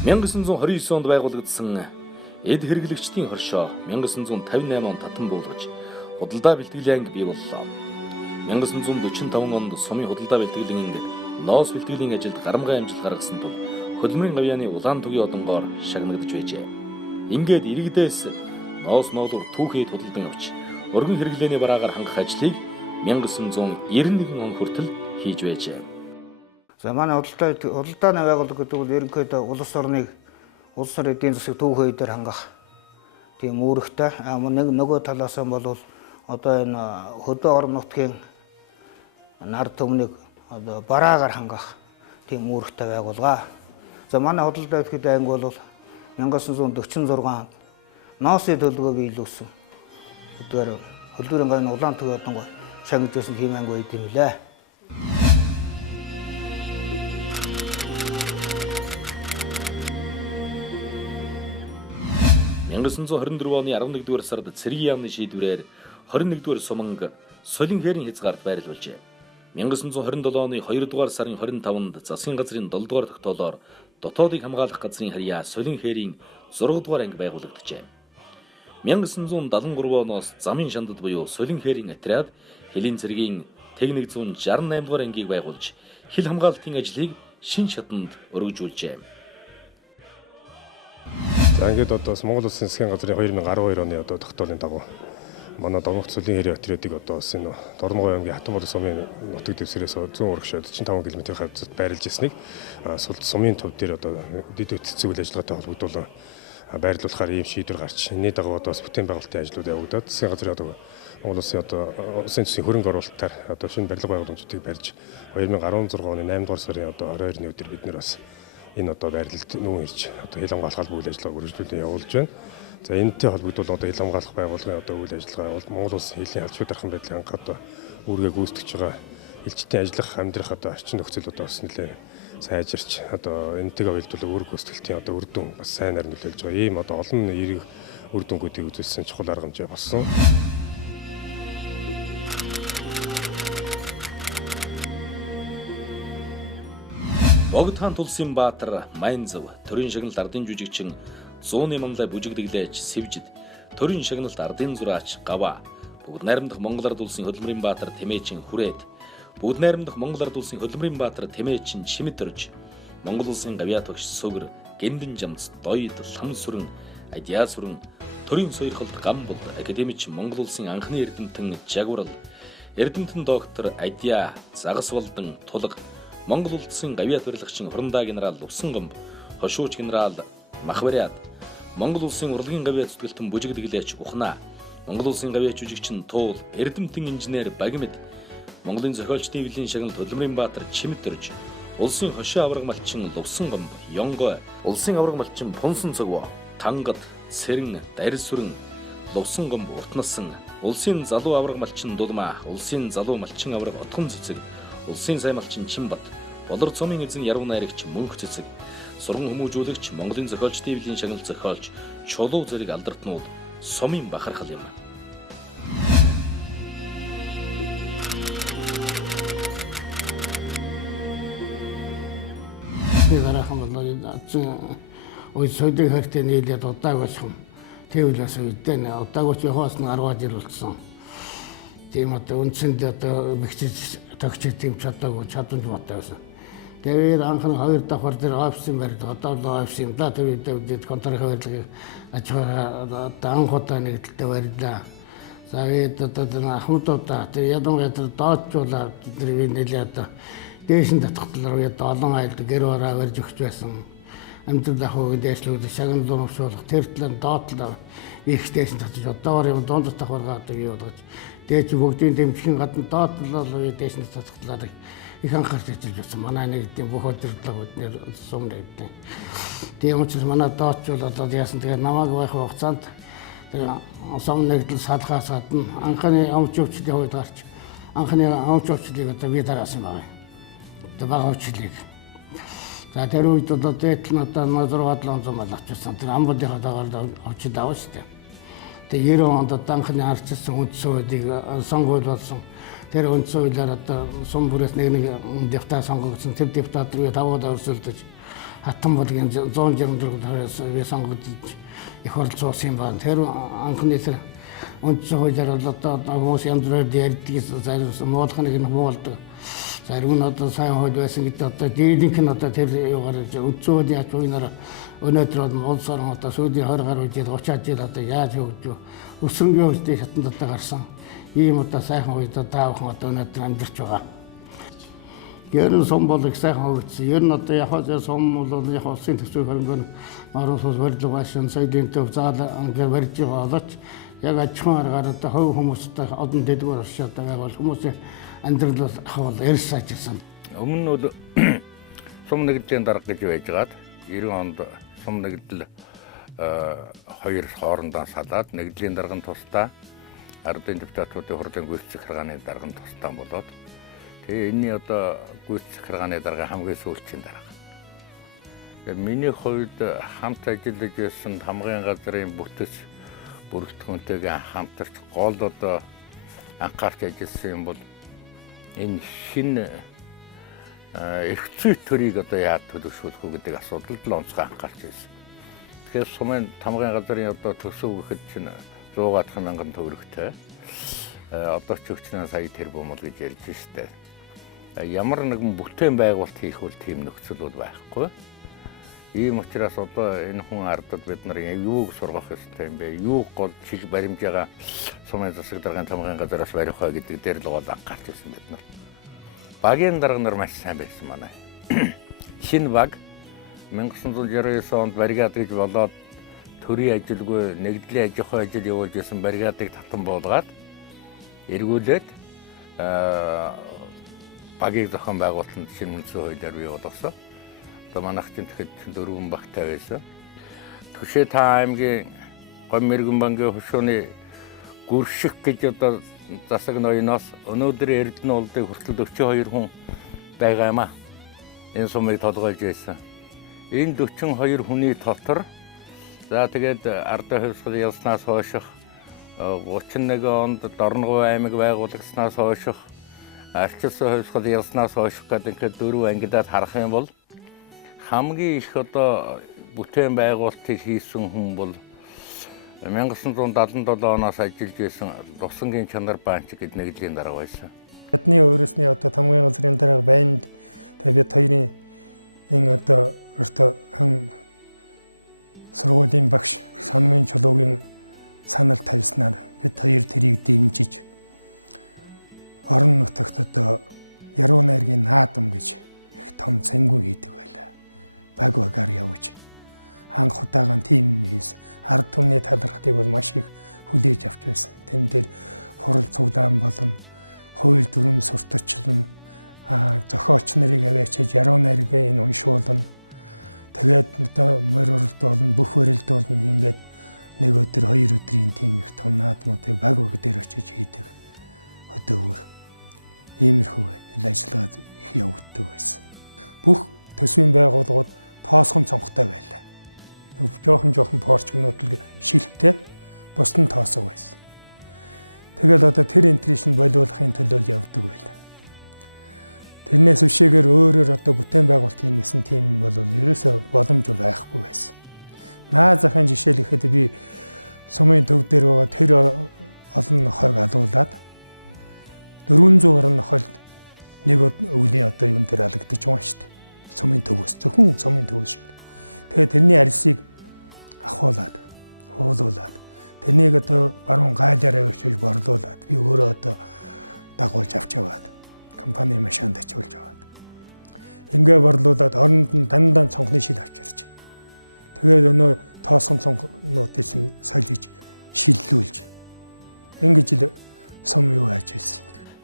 1929 онд байгуулагдсан эд хэрэглэгчдийн хоршоо 1958 онд татан буулгаж худалдаа бэлтгэлийн анги бий боллоо. 1945 онд сумын худалдаа бэлтгэлийн анги ноос бэлтгэлийн ажилд гарамгай амжилт гаргасан тул хөдөлмөрийн гавьяаны улаан төгийн одонгоор шагнагдж байжээ. Ингээд иргэдээс ноос ноолуур түүхийд худалдан авч өргөн хэрэглээний бараагаар хангах ажлыг 1991 он хүртэл хийж байжээ. За манай худалдааны байгууллага гэдэг бол ерөнхийдөө улс орны эдийн засаг түүхий дээр хангах тийм үүрэгтэй. Нөгөө талаас нь бол одоо энэ хөдөө орон нутгийн нард түмнийг одоо бараагаар хангах тийм үүрэгтэй байгууллага. За манай худалдаа бэлтгэл анги бол 1946 онд ноосны төлөвлөгөөг биелүүлсэн. Өдгөр хөлбөрийн гавьяаны улаан төгийн одонгоор шагнагдсан тийм анги байд юм лээ. – 1924 оны 11-р сард цэргийн яамны шийдвэрээр 21-р суманг Солин хээрийн хязгаарт байрлуулжээ. 1927 оны 2-р сарын 25-нд засгийн газрын 7-р тогтоолоор дотоодыг хамгаалах газрын харьяа Солин хээрийн 6-р анги байгуулагджээ. 1973 оноос замын шандад буюу Солин хээрийн отряд Хилийн цэргийн техник 168-р ангийг байгуулж хил хамгаалтын ажлыг шин шатанд өргөжүүлжээ. За ингээд одоо Монгол Улсын засгийн газрын 2012 оны одоо тогтоолын дагуу манай Дорногт Солин хээрийн отрядыг одоо энэ Дорногой аймгийн Хатанбол сумын нутаг дэвсгэрээс 100 урагшаа 45 км-ийн хавцад байрлаж ирснийг сумын төв дээр одоо дэд үтцэг үйл ажиллагаатай холбогдуулан байрлуулахаар ийм шийдвэр гарч энэний дагуу одоо бүтээн байгуулалтын ажлууд явагдаад засгийн газрын одоо Монгол Улсын одоо улсын төсвийн хөрөнгө оруулалтаар одоо шинэ барилга байгууламжуудыг барьж 2016 оны 8-р сарын одоо 22-ны өдөр бид нэр бас энэ одоо байрлалд нүүн ирж одоо хил хамгаалах үйл ажиллагааг үргэлжлүүлэн явуулж байна. За энэтэй холбогдуулан одоо хил хамгаалах байгууллагын одоо үйл ажиллагаа бол Монгол Улсын хилийн албан дархан байдлын анх одоо үүргээ гүйцэтгэж байгаа элчтийн ажиллах амьдрах одоо орчин нөхцөл одоо бас нэлээд сайжирч одоо энэтэйг уялдуулах үүрэг гүйцэтгэлтийн одоо үр дүн бас сайнаар нөлөөлж байгаа. Ийм одоо олон эерэг үр дүнгуудыг үзүүлсэн чухал арга хэмжээ болсон. Богдхан Тулсынбаатар, Майнзав, төрийн шагналт ардын жүжигчин 100-ны мамлай бүжигдэглэж Сэвжид, төрийн шагналт ардын зураач Гава, бүгд найрамдах Монгол ард улсын хөдөлмөрийн баатар Тэмээчин Хүрээд, бүгд найрамдах Монгол ард улсын хөдөлмөрийн баатар Тэмээчин Чимэд орж, Монгол улсын гавьяат багш Сүгэр, Гэндэн Жамц, Доёд, Лам сүрэн, Адиа сүрэн, төрийн сойрхолд Гамбол, академич Монгол улсын анхны эрдэмтэн Жагварл, эрдэмтэн доктор Адиа, Загас Болдон, Тулга, Монгол улсын гавьяат барилгачин Хурандаа генерал Усангомб, хошууч генерал Махвариад, Монгол улсын урлагийн гавьяат зүтгэлтэн бүжигдэглээч Ухнаа, Монгол улсын гавьяат жүжигчин Туул, эрдэмтэн инженер Багимд, Монголын зохиолчдын эвлийн шагналт хөдөлмөрийн баатар Чимэд орж, улсын хошоо авраг малчин Лувсангомб, Ёнгой, улсын авраг малчин Пунсан Цогво, Тангад, Сэрэн, Дарис сүрэн, Лувсангомб Уртнасан, улсын залуу авраг малчин Дулмаа, улсын залуу малчин авраг Отгон Цэцэг, улсын сайн малчин Чимбат, Болор цомын эзэн Яруу найрагч Мөнх Цэцэг, сурган хүмүүжүүлэгч Монголын зохиолчдын эвлийн шагналт зохиолч Чулуу зэрэг алдартнууд сумын бахархал юм. Ой сойдын хэрэгтэй нийлээд удаагүйсхэм тэвлээс үдэн удаагүйч яваас нь 10 жил болсон. Тийм одоо үндсэндээ одоо мэгчж тогчиг тийм чадаагүй чадамж баттай байсан. Тэгээд анхны 2 давхар дээр офисын барьд одоо л офисын да тэгээд контракт барилгыг ажгаа анх удаа нэгдэлтэй барьлаа. За тэгээд одоо ахмадуудаа тэр ядангуяа тэр доочуулаад тэр нэлээ одоо дээшин татгалаар үед олон айлд гэр бараа барьж өгч байсан. Амтд ахыг дээшлүүд шагнал дуусуулах тэр талын доотлоо их дээшин татж одоогор юм дунд давхаргаад юу бодож дээж бүгдийн дэмжихийн гадна доотлол дээшин татгалаар их анхаарч ажиллаж байсан. Манай нэг тийм бүх өдөрлөгүүд нэр сум нэгдэн. Тийм учраас манай доочвол одоо яасан тэгээ намайг байх хугацаанд сум нэгдэл салхаас гадна анхны өмчөвчлийн хувьд гарч анхны өмчөвчлийг одоо би дараасан байна. Одоо бага өмчлийг. За тэр үед одоо дээдл нь одоо 6-700 мал авчихсан. Тэр амбуудынхаа дагаар авчид аваа штэ. Тэгээ 90 онд одоо анхны арчилсан үндсэн хуулийг сонгуулсан. Тэр үндсэн хуулиар одоо сум бүрээс нэг депутат сонгогдсон. Тэр депутат руу 5 удаа өрсөлдөж хатан болгон 164 сонгогдож их оролцоосон юм байна. Тэр анхны тэр үндсэн хуулиар одоо хүмүүс янз бүрээр ярьдаг зарим муулахныг нь муулдаг. Зарим нь одоо сайн хууль байсан гэдэг одоо дийлэнх нь одоо тэр юугаар үндсэн хуулийн яч уйнаар өнөөдөр улс орон одоо сүүлийн 20 гаруй жил 30 жил одоо яаж хөгжив өсрөнгийн хөвчтэй шатанд одоо гарсан ийм одоо сайхан үед та бүхэн одоо өнөөдөр амьдарч байгаа. Ер нь сум бол их сайхан хөгжсөн. Ер нь одоо яг сум бол яг улсын төсвийн хөрөнгөөр орон сууц барилга машин соёлын төв заал ингээд барьж байгаа боловч яг аж ахуйн аргаар одоо хувь хүмүүстэй одон дэдгүүр оршоод байгаа бол хүмүүсийн амьдрал хавал эрс ажилласан. Өмнө нь бол сум нэгдлийн дарга гэж байжгаад 90 онд сум нэгдэл хоёр хоорондоо салаад нэгдлийн даргын тусдаа ардын депутатуудын хурлын гүйцэтгэх захиргааны даргын тусдаа болоод тэгээ энэний одоо гүйцэтгэх захиргааны дарга хамгийн сүүлчийн дарга. Тэгэхээр миний хувьд хамт ажиллаж байсан хамгаалын газрын бүтэц бүрэлдэхүүнтэйгээ хамтарч гол одоо анхаарч ажилласан юм бол энэ шинэ эрхцүү төрийг одоо яаж төлөвшүүлэх вэ гэдэг асуудалд л онцгой анхаарч байсан. Тэгэхээр сумын тамгын газрын одоо төсөв гэхэд чинь 100 мянган төгрөгтэй. Одоо ч өчнөө сая тэрбум л гэж ярьж штэ. Ямар нэгэн бүтээн байгуулалт хийх бол тийм нөхцөл бол байхгүй. Ийм учраас одоо энэ хүн ардад бид нар юуг сургах ёстой юм бэ? Юу гол чиг баримжаага сумын засаг даргын тамгын газраас барих вэ гэдэг дээр л гол анхаарч байсан бид нар. Багийн дарга нар маш сайн байсан манай. Шинэ баг 1969 онд баригад гэж болоод төрийн ажилгүй нэгдлийн аж ахуй ажил явуулж байсан баригадыг татан буулгаад эргүүлээд багийг зохион байгуулалтанд шинэ үндсэн хуулиар бий болгосон. Одоо манайх чинь тэгэхэд 4 багтай байсан. Төшөө та аймгийн Гомь мэргэн банкны хошууны гүрших гэж одоо засаг ноёноос өнөөдөр Эрдэнэ улдыг хүртэл 42 хүн байгаа юм аа. энэ сумыг толгойж байсан. Энэ 42 хүний дотор за тэгээд ардын хувьсгал ялснаас хойших 31 онд Дорногов аймаг байгуулагдсанаас хойших арчилсан хувьсгал ялснаас хойших гэдэг ингээд 4 ангидаад харах юм бол хамгийн их одоо бүтээн байгуулалтыг хийсэн хүн бол 1977 оноос ажиллаж байсан Лувсангийн Чанар Баанч гэдэг нэгдлийн дарга байсан.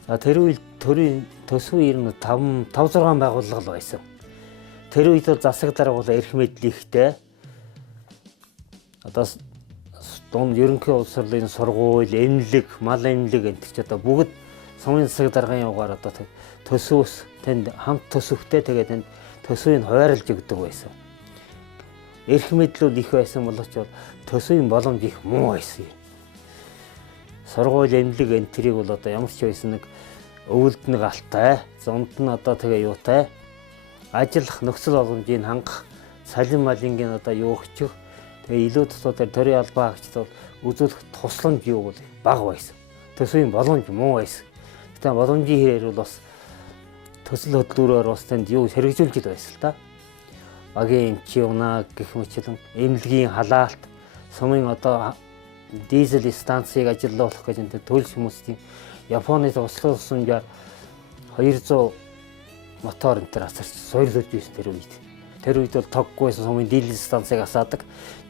Тэр үед төрийн төсвийн ер нь 5 6 байгууллага байсан. Тэр үед бол засаг дарга бол эрх мэдлийнхтэй одоо дунд ерөнхий улс хурлын сургууль, эмнэлэг, мал эмнэлэг энэ ч одоо бүгд сумын засаг даргын явгаар одоо төсвөөс тэнд хамт төсөвтэй тэгээд тэнд төсвийг хуваарлж өгдөг байсан. Эрх мэдлүүд их байсан боловч төсвийн боломж их муу байсан. Сургууль, эмнэлэг энэ тэрийг бол одоо ямар ч байсан нэг өвөлд нэг алтай, зунд нь одоо тэгээ юутай ажиллах нөхцөл боломжийг хангах, салин малингийн одоо юу өгчих, тэгээ илүү тусуудаар төрийн албаа хаагчд бол үзүүлэх тусламж юу бол бага байсан. Төсвийн боломж муу байсан. Тэгтээ боломжийн хэрээр бол бас төсөл хөдлөлөөр бас тэнд юу хэрэгжүүлж байсан л та. Багийн эмч юунаа гэх мэтлэн эмнэлгийн халаалт, сумын одоо дизель станцыг ажиллуулах гэж энэ төлс хүмүүсийн Японы туслах сумжаар 200 мотор энэ төр асарч соёрлож байсан тэр үед. Тэр үед бол тоггүйсэн сумын дизель станцыг асаадаг.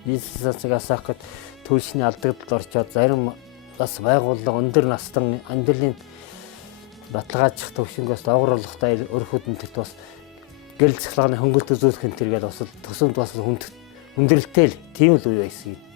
Дизель станцыг асаах гэд төлсний алдагдлаар орчоод зарим бас байгууллага өндөр настан амьдралын баталгаачих төвшнгөөс доогор болгохтай өрхөдөнд бас гэрэл цахилгааны хөнгөлт үзүүлэх энэ төргээл бас төсөнд бас хүндрэлтэй л тийм л үе байсан юм.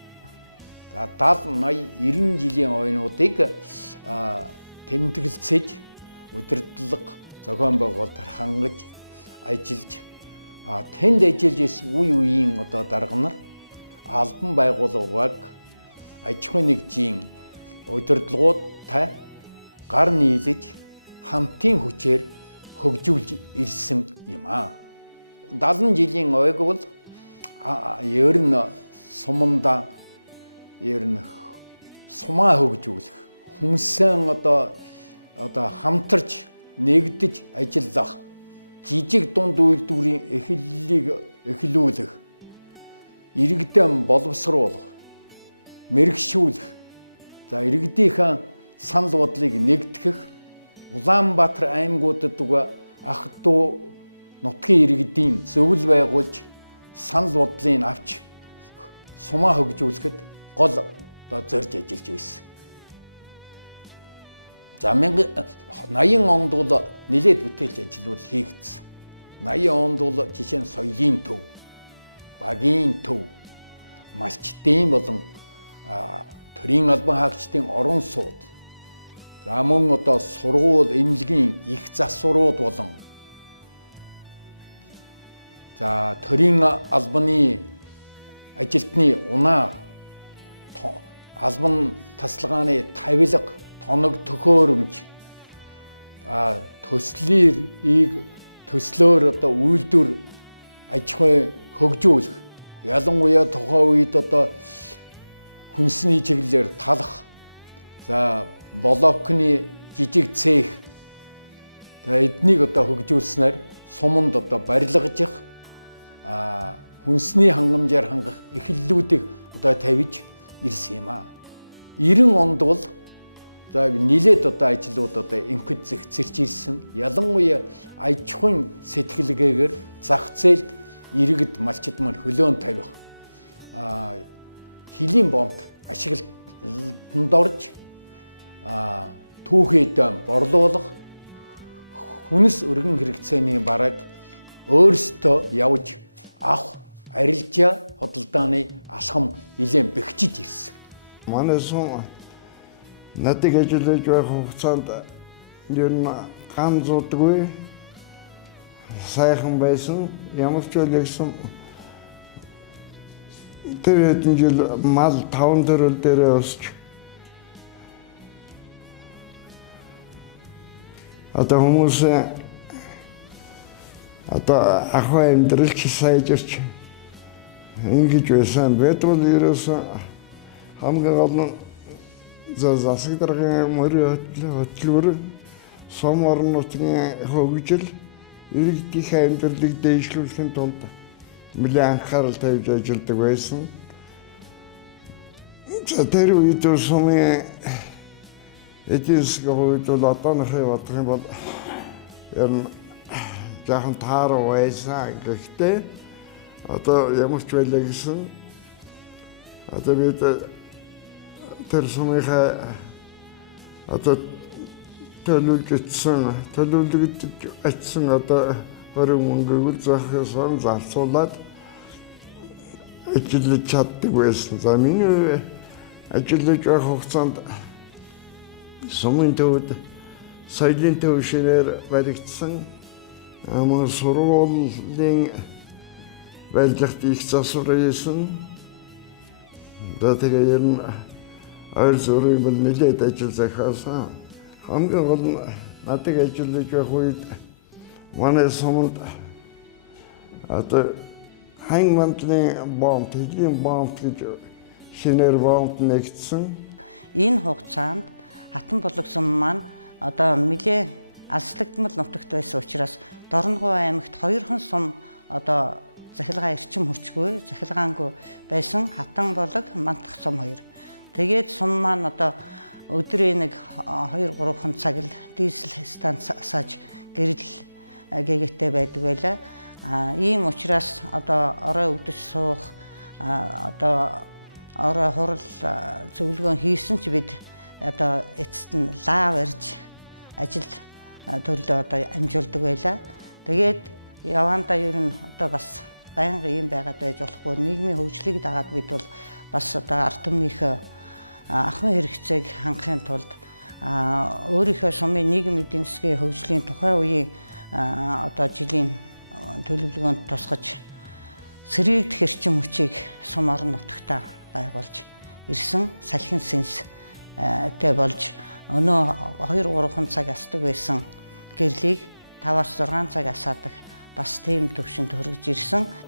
Манай сум надад ажиллаж байх хугацаанд ер нь ган зуудгүй сайхан байсан. Ямар ч үйл гэсэн тэр хэдэн жил мал 5 төрөл дээрээ өсч одоо хүмүүс одоо ахуй амьдрал чи сайжирч ингэж байсан. Бэтвэл ерөөсөн хамгийн гол нь засаг даргын мөрийн хөтөлбөр сум орон нутгийн хөгжил иргэдийн амьдралыг дэвшлүүлэхийн тулд нэлээд анхаарал тавьж ажилладаг байсан. За тэр үед сумын эдийн засгийн хувьд бол одооныхыг бодох юм бол ер нь жаахан тааруу байсан. Гэхдээ одоо ямар ч байлаа гэсэн одоо бид тэр сумынхаа одоо төлөвлөгдөж очсон одоо хориг мөнгөг зохиосон зарцуулаад ажиллаж чаддаг байсан. За миний ажиллаж байх хугацаанд сумын төвд соёлын төв шинээр баригдсан амар сургуулийн барилгад их засвар хийсэн. Тэгээ ер нь ойр зүрийн бол нэлээд ажил захиасан. Хамгийн гол нь надад ажиллаж байх үед манай сумд одоо хайн мантлын бомб, хэлийн бомб гэж шинээр бомб нэгдсэн.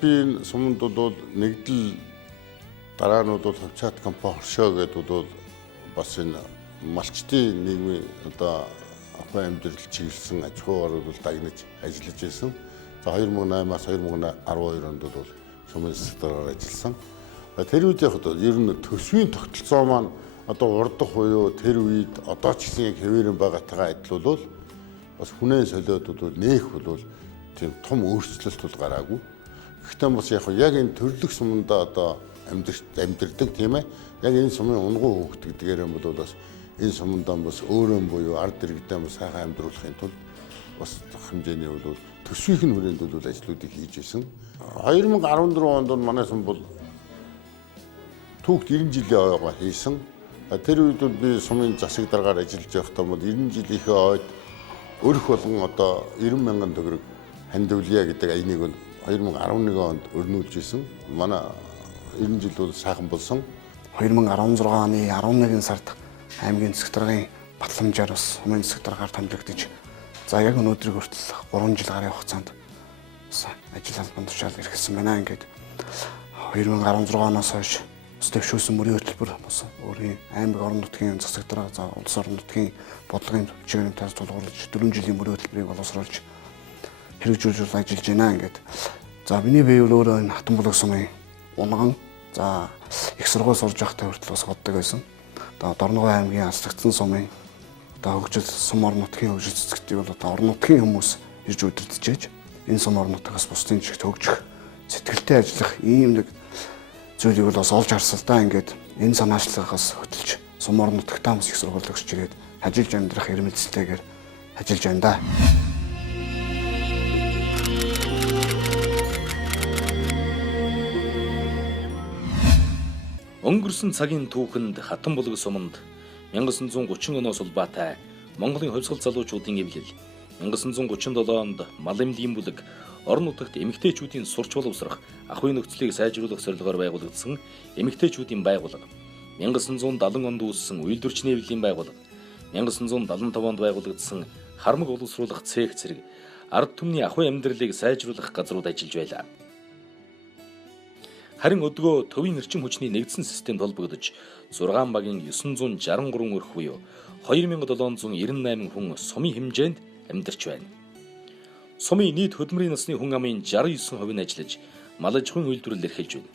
Би сумд бол нэгдэл дараанууд бол хавчаат компани хоршоо гэдэг бол бас энэ малчтын нийгмийн одоо ахуй амьдрал чиглэсэн аж ахуйгаар бол дагнаж ажиллаж байсан. За 2008-аас 2012 онд бол сумын сектороор ажилласан. Тэр үед яг ер нь төсвийн тогтолцоо маань одоо урдах буюу тэр үед одоо ч гэсэн яг хэвээрэн байгаагаагаа адилуулвал бас хүнээ солиод бол нээх бол тийм том өөрчлөлт бол гараагүй. Гэхдээ бас яг энэ төрлөх суманда одоо амьдэрдэг тийм ээ. Яг энэ сумын унгуу хөөгдөгдгээр юм бол бас энэ сумандаа бас өөрөө буюу ард иргэдээ бас сайхан амьдруулахын тулд бас хэмжээний бол төсвийн хүрээнд бол ажлуудыг хийж исэн. 2014 онд манай сум бол түүхт 90 жилийн ойгоо хийсэн. Тэр үед бол би сумын засаг даргаар ажиллаж байхдаа бол 90 жилийнхээ ойд өрх болгон одоо 90 мянган төгрөг хандивлья гэдэг аянийг бол 2011 онд өрнүүлж исэн. Манай 90 жил бол сайхан болсон. 2016 оны 11 сард аймгийн засаг даргын батламжаар бас сумын засаг даргаар томилогдож за яг өнөөдрийг хүртэл 3 жил гарын хугацаанд ажил албанд тушаал эрхэлсэн байна. Ингээд 2016 оноос хойш бас дэвшүүлсэн мөрийн хөтөлбөр бас өөрийн аймаг орон нутгийн засаг дарга за улс орон нутгийн бодлогын чиглэлийн тас тулгуурлаж 4 жилийн мөрийн хөтөлбөрийг боловсруулж хэрэгжүүлж ажиллаж байна. Ингээд за миний бие бол өөрөө энэ Хатанбулаг сумын унган за их сургууль сурж байхдаа хүртэл бас боддог байсан. Одоо Дорногов аймгийн аслагдсан сумын одоо хөгжил сум орон нутгийн хөгжил цэцгтийг бол одоо орон нутгийн хүмүүс ирж удирдах энэ сум орон нутгаас бусдын жигт хөгжих сэтгэлтэй ажиллах ийм нэг зүйлийг бол бас олж харсан л да. Ингээд энэ санаачлагаас хөтлж сум орон нутгтаа хүмүүс их сургууль өгч ирээд ажиллаж амьдрах эрмэлзэлтэйгээр ажиллаж байна да. Өнгөрсөн цагийн түүхэнд Хатан булаг суманд 1930 оноос улбаатай Монголын хувьсгал залуучуудын эвлэл, 1937 онд мал эмнэлгийн бүлэг, орон нутагт эмэгтэйчүүдийн сурч боловсрох, ахуйн нөхцөлийг сайжруулах зорилгоор байгуулагдсан эмэгтэйчүүдийн байгууллага, 1970 онд үүссэн үйлдвэрчний эвлэлийн байгууллага, 1975 онд байгуулагдсан хармаг боловсруулах цех зэрэг ард түмний ахуй амьдралыг сайжруулах газрууд ажиллаж байлаа. Харин өдгөө төвийн эрчим хүчний нэгдсэн системд холбогдож 6 багийн 963 өрх буюу 2798 хүн сумын хэмжээнд амьдарч байна. Сумын нийт хөдөлмөрийн насны хүн амын 69% нь ажиллаж, мал аж ахуйн үйлдвэрлэл эрхэлж байна.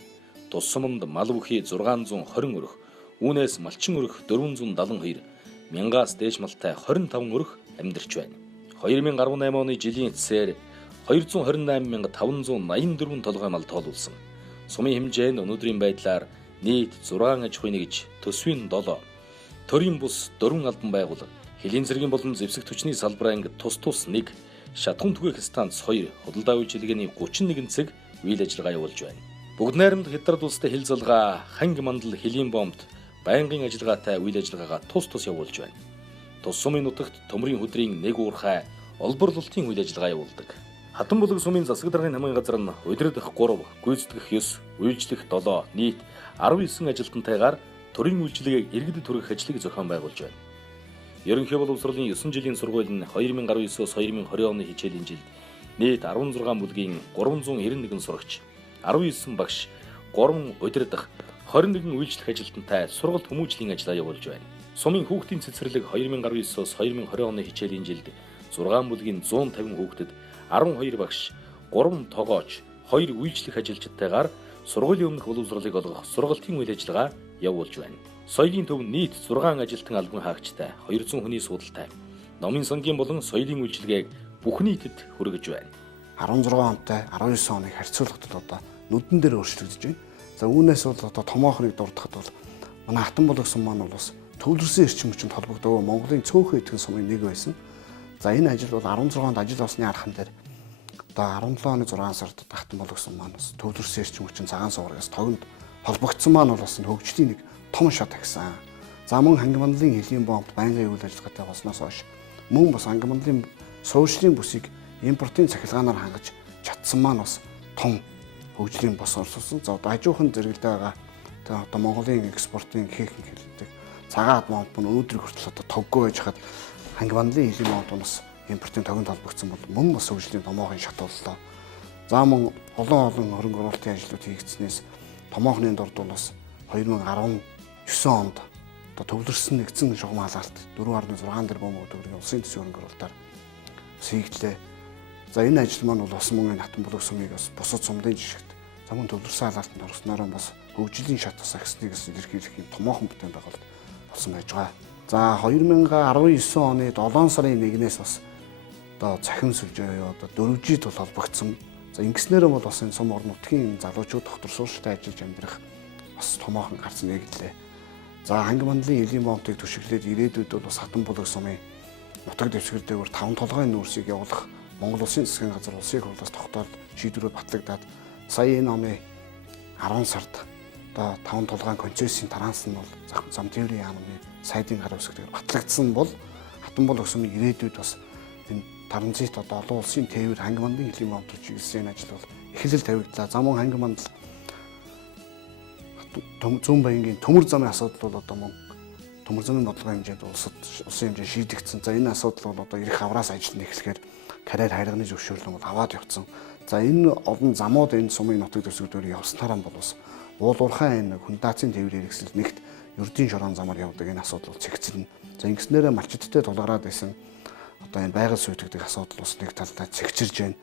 Тус суманд мал бүхий 620 өрх, үүнээс малчин өрх 472, мянгаас дээш малтай 25 өрх амьдарч байна. 2018 оны жилийн эцсээр 228,584 толгой мал тоолуулсан. Сумын хэмжээнд өнөөдрийн байдлаар нийт 6 аж ахуй нэгж, төсвийн 7, төрийн бус 4 албан байгууллага, хэлийн зэргийн болон зэвсэг төчний салбар анги тус 1, шатхуун түгээх станц 2, худалдаа үйлчилгээний 31 цэг үйл ажиллагаа явуулж байна. Бүгд найрамд Хятад улстай хил залгаа, ханги мандал, хэлийн бомбд байнгын ажиллагаатай үйл ажиллагаагаа тус явуулж байна. Тус сумын нутагт төмрийн хөдрийн 1 уурхай олборлолтын үйл ажиллагаа явуулдаг. Хатан булаг сумын засаг даргын хамгаан газар нь удирдах 3, гүйцэтгэх 9, үйлчлэх 7, нийт 19 ажилтнтайгаар төрийн үйлчилгээг иргэдэд хүргэх ажлыг зохион байгуулж байна. Ерөнхий боловсролын 9 жилийн сургууль нь 2019-оос 2020 оны хичээлийн жилд нийт 16 бүлгийн 391 сурагч, 19 багш, 3 удирдах, 21 үйлчлэх ажилтнтай сургалт хүмүүжлийн ажлаа явуулж байна. Сумын хүүхдийн цэцэрлэг 2019-оос 2020 оны хичээлийн жилд 6 бүлгийн 150 хүүхдэд 12 багш, 3 тогооч, 2 үйлчлэх ажилчдтайгаар сургуулийн өмнөх боловсролыг олгох сургалтын үйл ажиллагаа явуулж байна. Соёлын төв нийт 6 ажилтан албан хаагчтай, 200 хүний судалтай, номын сангийн болон соёлын үйлчилгээг бүх нийтэд хүргэж байна. 16 онтой 19 оныг харьцуулахад одоо нүдэн дээр өөрчлөгдөж байна. За үүнээс бол одоо томоохныг дурдахад бол манай Хатан булаг сум маань бол бас төвлөрсөн эрчим хүчинд холбогддог Монголын цөөхөн идэвхтэй сумын нэг байсан. За энэ ажил бол 16 онд ажил болсны архан дээр одоо 17 оны 6 сард Хатан булаг сум маань бас төвлөрсөн эрчим хүчин цагаан суврагаас тогонд холбогдсон маань бол бас хөгжлийн нэг том шат агсан. За мөн ханги мандлын хэлийн бомбд байнгын үйл ажиллагаатай болсноос хойш мөн бас ханги мандлын суурьшлийн бүсийг импортын цахилгаанаар хангаж чадсан маань бас том хөгжлийн бос орсуулсан. За одоо хажуухан зэрэгэлдээ байгаа одоо Монголын экспортын хийхэн хэлдэг цагаан бомб нь өнөөдрийг хүртэл одоо тоггүй байж хаад ханги мандлын хэлийн бомбд бас импортын тогонд холбогдсон бол мөн бас хөгжлийн томоохон шат боллоо. За мөн олон хөрөнгө оруулалтын ажлууд хийгдснээс томоохны дурд бол бас 2019 онд одоо төвлөрсөн нэгдсэн шугам халаалт 4.6 тэрбум төгрөгийн улсын төсвийн хөрөнгө оруулалтаар хийгдлээ. За энэ ажил маань бол бас мөн энэ Хатан булаг сумыг бас бусад сумдын жишгт за мөн төвлөрсөн халаалтанд орсноор бас хөгжлийн шат бас агсныг илэрхийлэх юм томоохон бүтээн байгуулалт болсон байж байгаа. За 2019 оны 7 сарын 1-ээс бас одоо цахим сүлжээ одоо 4 жид бол холбогдсон. За ингэснээр бол бас энэ сум орон нутгийн залуучууд доктор суурьштай ажиллаж амьдрах бас томоохон гарц нэгдлээ. За ханги мандлын элийн бомбыг төшөглөөд ирээдүйд бол бас Хатан булаг сумын нутаг дэвсгэр дээгүүр 5 толгойн нүүрсийг явуулах Монгол Улсын засгийн газар улсын хурлаас тогтоол шийдвэрүүд батлагдаад сая энэ оны 10 сард одоо 5 толгойн концессийн тараанс нь бол зам тээврийн яамны сайдын гар үсгээр батлагдсан бол Хатан булаг сумын ирээдүйд бас энэ таранзит одоо олон улсын тээвэр ханги мандлын элийн бомб чиглэсэн ажил бол эхлэл тавигдлаа. За мөн ханги мандал зүүн баянгийн төмөр замын асуудал бол одоо мөн төмөр замын бодлогын хэмжээнд улсын хэмжээнд шийдэгдсэн. За энэ асуудал бол одоо ирэх авраас ажил нь эхлэхээр карьер хайрганы зөвшөөрлөн бол аваад явцсан. За энэ олон замууд энэ сумын нутаг дэвсгэрээр явснараа бол бас уулуурхай энэ хүндаацын тээврийн хэрэгсэл нэгт ердийн шорон замаар явдаг энэ асуудал бол цэгцэлнэ. За ингэснээр малчидтай тулгараад байсан одоо энэ байгаль суйдагдаг асуудал бас нэг талдаа цэгцэрж байна.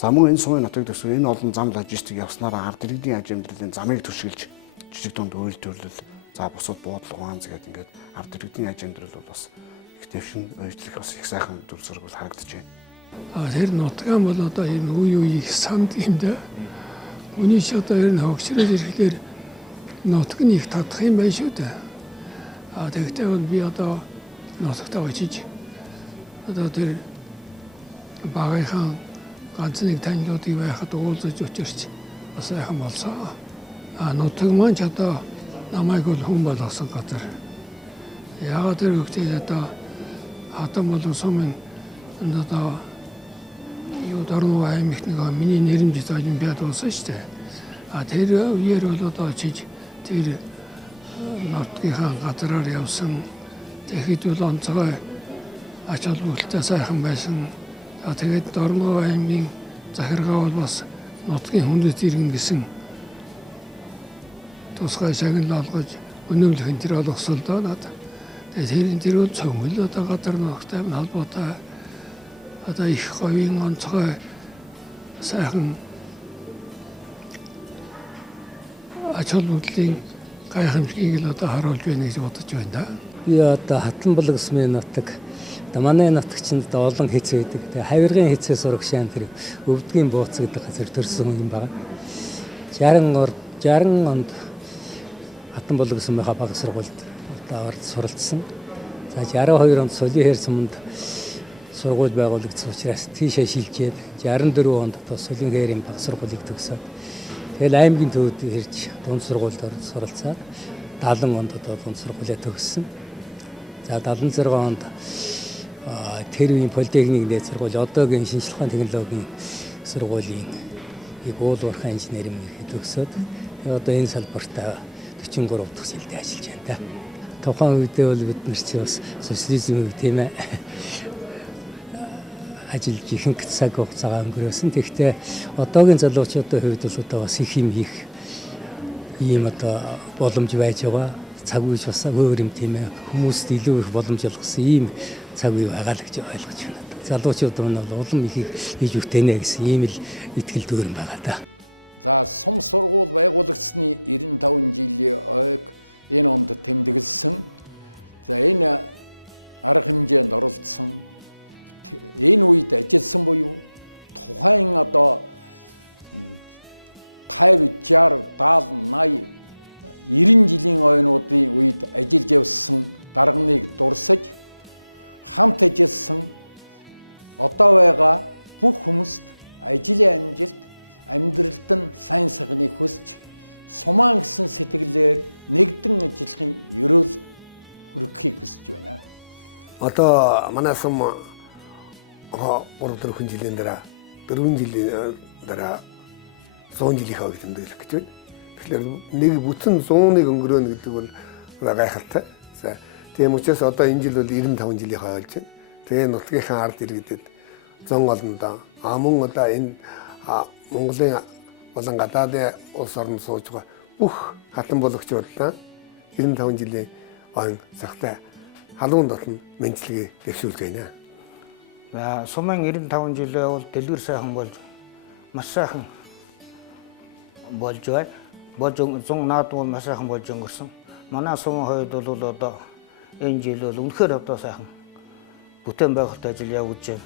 За мөн энэ сумын нутаг дэвсгэр энэ олон зам логистик явснараа ард иргэдийн аж амьдралын замыг түшгэлж жижиг дунд үйлдвэрлэл за бусад буудлын ухаан згээд ингээд ард иргэдийн аж амьдрал бол бас их дэвшин өөрчлөх бас их сайхан төр зураг бол харагдаж байна. Тэр нутгаан бол одоо энэ үе санд юм да. Үний ч одоо ер нь хөгжрөл ирэхээр нутаг нь их татах юм байна шүү дээ. Тэгэхдээ бол би одоо нутагтаа очиж одоо тэр багийнхаа ганц нэг танилуудыг байхад уулзаж учирч бас сайхан болсон. Нутаг маань ч одоо намайг бол хүн болгосон газар. Яагаад тэр хөвгтэй одоо хатан болон сумын одоо юу Дорнов аймагт нэг миний нэрмжит олимпиад болсон шүү дээ. Тэр үеэр бол одоо чиж тэр нутгийнхаа газраар явсан. Тэгэхэд бол онцгой ач холбогдолтой сайхан байсан. Тэгээд Дорнов аймгийн захиргаа бол бас нутгийн хүндэт иргэн гэсэн тусгай шагнал олгож өнөмлөх энэ төр олгосолдоо надад. Тэгээд тэр бол цөмөл одоо газар нутгтай холбоотой одоо их говийн онцгой сайхан ач холбогдлын гайхамшигыг л одоо харуулж байна гэж бодож байна да. Би одоо Хатанбулаг сумын нутаг одоо манай нутагчинд одоо олон хэц байдаг. Тэгээ хавиргын хэцээ сурах шаан тэр өвдгийн бууц гэдэг газар төрсөн юм байна. 60 онд Хатанбулаг сумынхаа бага сургуульд одоо орж суралцсан. За 62 онд Солийн хэр суманд сургууль байгуулагдсан учраас тийшээ шилжээд 64 онд одоо Солийн хэрийн бага сургуулийг төгсөөд тэгэл аймгийн төвд ирж дунд сургуульд орж суралцаад 70 онд одоо дунд сургуулиа төгссөн. За 76 онд тэр үеийн политехник дээд сургууль одоогийн шинжилгээ технологийн сургуулийн уулуурхай инженерийн төгсөөд одоо энэ салбартаа 43 дахь жилдээ ажиллаж байна да. Тухайн үедээ бол бид нар чи бас социализм үе тийм ээ ажиллаж ихэнх цаг хугацаагаа өнгөрөөсөн. Тэгэхдээ одоогийн залуучуудын хувьд бол одоо бас их юм хийх ийм одоо боломж байж байгаа. Цаг үеч бас өөр юм тийм ээ. Хүмүүст илүү их боломж олгосон ийм цаг үе байгаа л гэж ойлгож байна. Залуучууд нь бол улам их хийж өгтэнэ гэсэн ийм л итгэл дүүрэн байгаа да. Одоо манай сум 3-4 жилийн дараа 4 жилийн дараа 100 жилийн хавьд тэмдэглэх гэж байна. Тэгэхээр нэг бүтэн 100-ыг өнгөрөөнө гэдэг бол гайхалтай. За тийм учраас одоо энэ жил бол 95 жилийн хавь болж байна. Тэгээ нутгийнхаа ард иргэдэд зон олондоо мөн одоо энэ Монголын болон гадаадын улс орнд сууж байгаа бүх Хатанбулагчуудаа 95 жилийн он цагтай халуун дотн мэдлэгээ дэвшүүлгэнэ. За сумын 95 жилээ бол дэлгэр сайхан болж маш сайхан болж байна. Болж зун наад бол маш сайхан болж өнгөрсөн. Манай сумын хувьд бол одоо энэ жил бол үнэхээр одоо сайхан бүтээн байгуулалт ажил явуулж байна.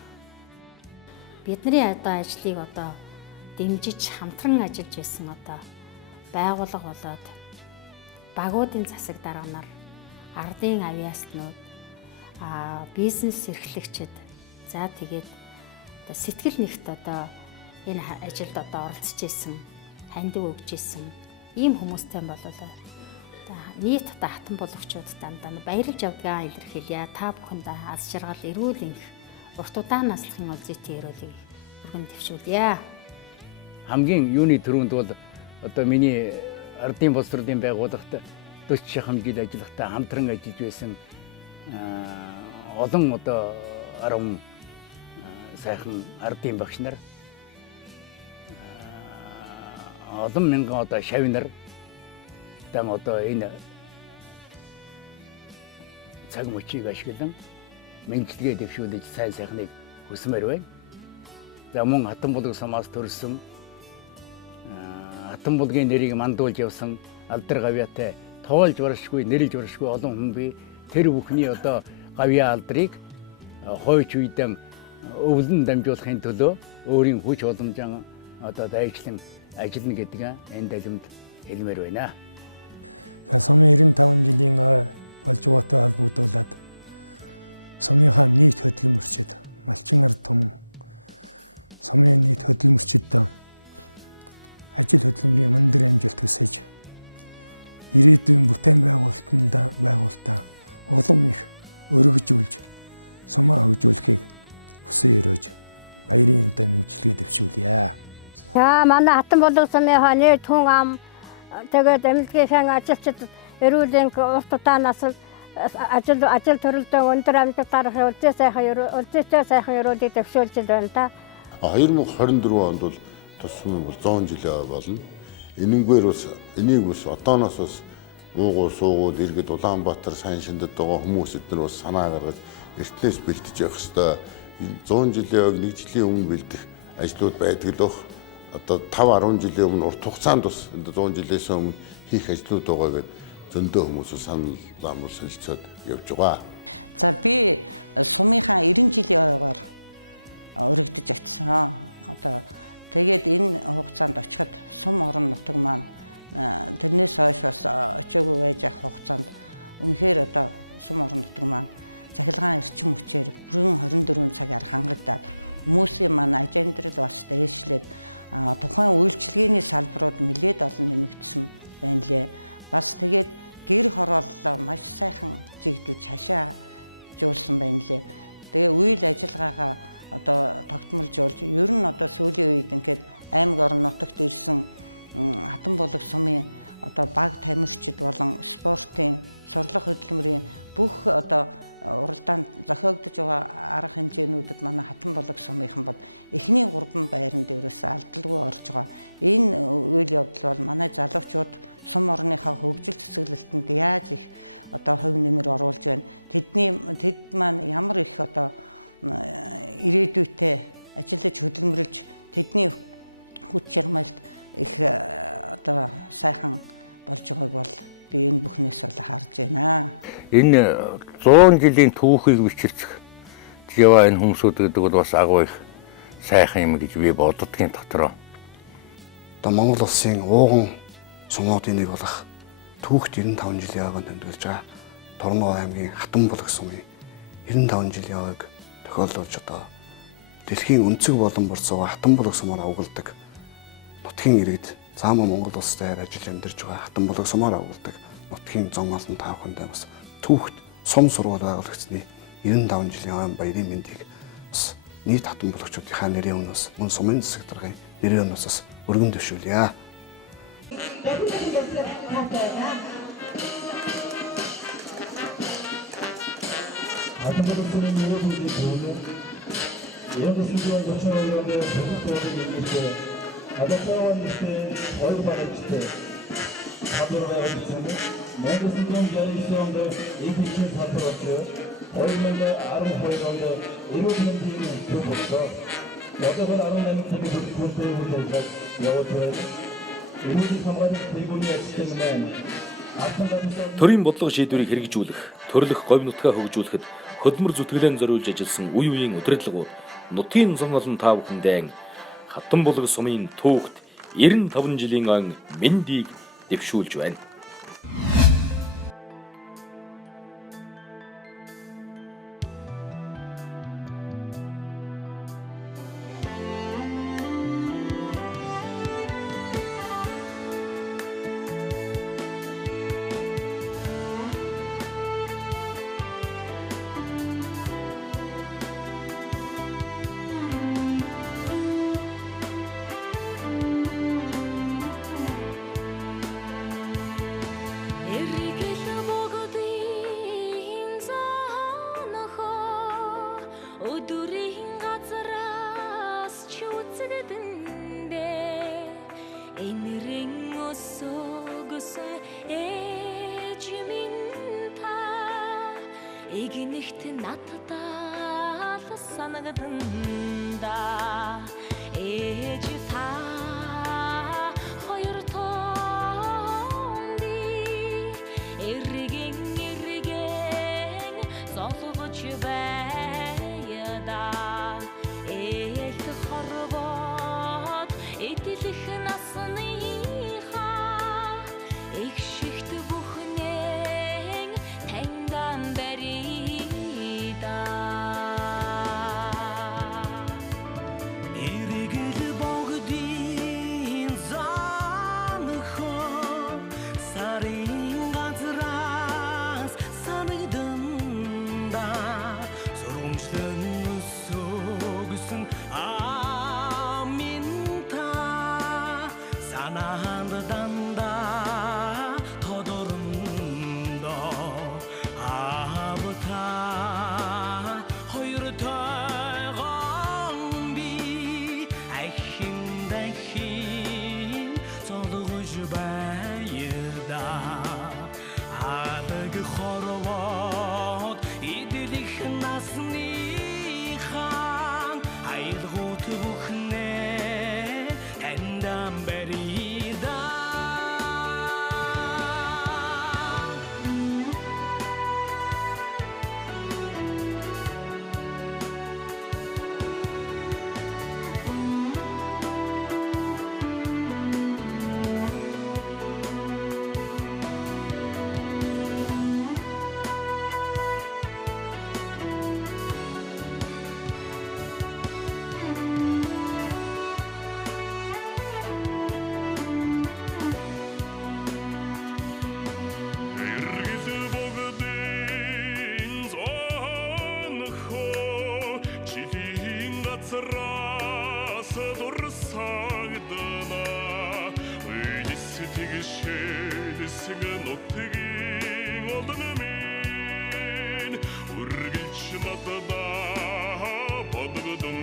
Бидний одоо ажлыг одоо дэмжиж хамтран ажиллаж байсан одоо байгууллага болоод багуудын засаг дарганаар ардын авиаснууд бизнес эрхлэгчид за тэгээд одоо сэтгэл нэгт одоо энэ ажилд одоо оролцож исэн хандив өгж исэн ийм хүмүүстэй болоо нийт одоо Хатанбулагчууд дандаа баярлж явдгаа илэрхийлье. Та бүхэндээ аз жаргал эрүүл энх урт удаан наслахын үзээтэй өрөөлийг өргөн дэвшүүлье. Хамгийн юуны төрөнд бол одоо миний ардын боловсролын байгууллагт 40 хамжил ажиллахтаа хамтран ажиллаж байсан олон одоо 10 сайхан ардын багш нар олон мянган одоо шавь нар дан одоо энэ цаг мөчийг ашиглан мэдлэгээ дэвшүүлж сайн сайхныг хүсмээр байна. За мөн Хатанбулаг сумаас төрсөн Хатанбулгийн нэрийг мандуулж явсан алдар гавьяатай тоолж баршгүй нэрлж баршгүй олон хүн бий. Тэр бүхний одоо гавьяа алдрыг хойч үедэн өвлөн дамжуулахын төлөө өөрийн хүч боломжоо одоо дайчлан ажиллана гэдгээ энэ далимд хэлмээр байна. За манай хатан болон сумын хонь түн ам тэгээд эмнэлгийн ажилчид эрүүлийн урт удаанаас ажил төрөлдөө өндөр амжилт гаргах үлдээ сайхан ерөөлийг төвшүүлж байна та. 2024 онд бол тусмын бол 100 жилийн болно. Энэнгээр бас энийг бас одооноос бас уугуу суугууд иргэд Улаанбаатар сайн шиндэд байгаа хүмүүс эдгээр бас санаа гаргаж эртнээс бэлтэж явах хэрэгтэй. 100 жилийн ойг 1 жилийн өмнө бэлдэх ажлууд байдаг л бах. Одоо 5-10 жилийн өмнө урт хугацаанд бас 100 жилээс өмнө хийх ажлууд байгаа гэдэг зөндөө хүмүүс санал замбар солилцоод явж байгаа. Энэ 100 жилийн түүхийг бичиж яваа энэ хүмүүсүүд гэдэг бол бас агуу их сайхан юм гэж би боддгийн дотроо. Одоо Монгол улсын ууган сумуудын нэг болох түүхт 95 жилийн явааг тэмдэглэж байгаа. Торноо аймгийн Хатанбулаг сумын 95 жилийн явааг тохиолдуулж одоо дэлхийн өнцөг болон борцоо Хатанбулаг сумаар авгалдаг. Нутгийн иргэд заамаа Монгол улстай ажил амьдарч байгаа Хатанбулаг сумаар авгалдаг. Нутгийн зон олон таахандаа бас түүхт сум сургууль байгуулагдсны 95 жилийн ойн баярын мэндийг бас нийт Хатанбулагчдынхаа нэрийн өмнөөс мөн сумын засаг даргын нэрийн өмнөөс бас өргөн дэвшүүлье. Хатанбулаг сумын нэрийн төлөв Евросудын зочноор хөдөлгөөний адаптааван ихтэй хоёр багчтай хадгалгаа явуулсан. Монгол Улсын жаргал онд эдгээр салбарт 2012 онд эрүүл мэндийн төв болсон. Одоо 18 сарын хүртэл үйлдвэрлэж явуулж байна. Эрүүл хамгаалалт тэргүүний ажилтны маань төрийн бодлого шийдвэрийг хэрэгжүүлэх, төрлөх говь нутгаа хөгжүүлэхэд хөдөлмөр зүтгэлэн зориулж ажилласан үе үеийн удирдлагууд нутгийн зон олон таа бүхэндээ Хатанбулаг сумын түүхт 95 жилийн он мэндийг дэвшүүлж байна. газраас дурсагдана үдис тэгшээсэн нутгийн олон минь үргэлж надад бодгодон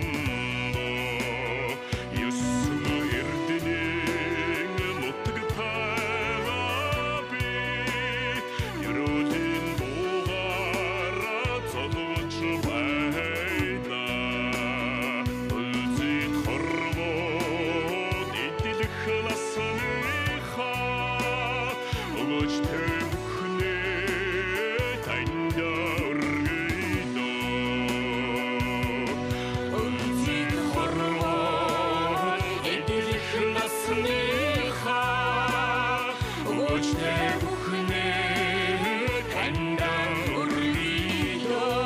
юусэн эрдэнийн нутаг тайгаби юродин бугаараа цогч байна үлзий хорвоо идэлх насныха өгөж төвхнээ танда өргөйдөө үлзий хорвоо идэлх насныха өгөж төвхнээ танда өргөйдөө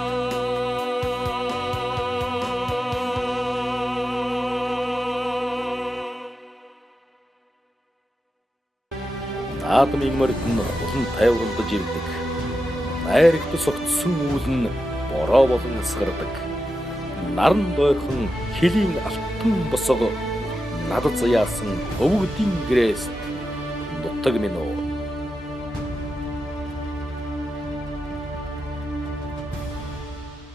Наадмын морд нь улан тайварлаж ирдэг. Найрагт согтсон үйл нь бороо болон асгардаг. Наран дойрхон хэлийн алтан босго надад заяасан өвгдийн гэрээс нутаг минь уу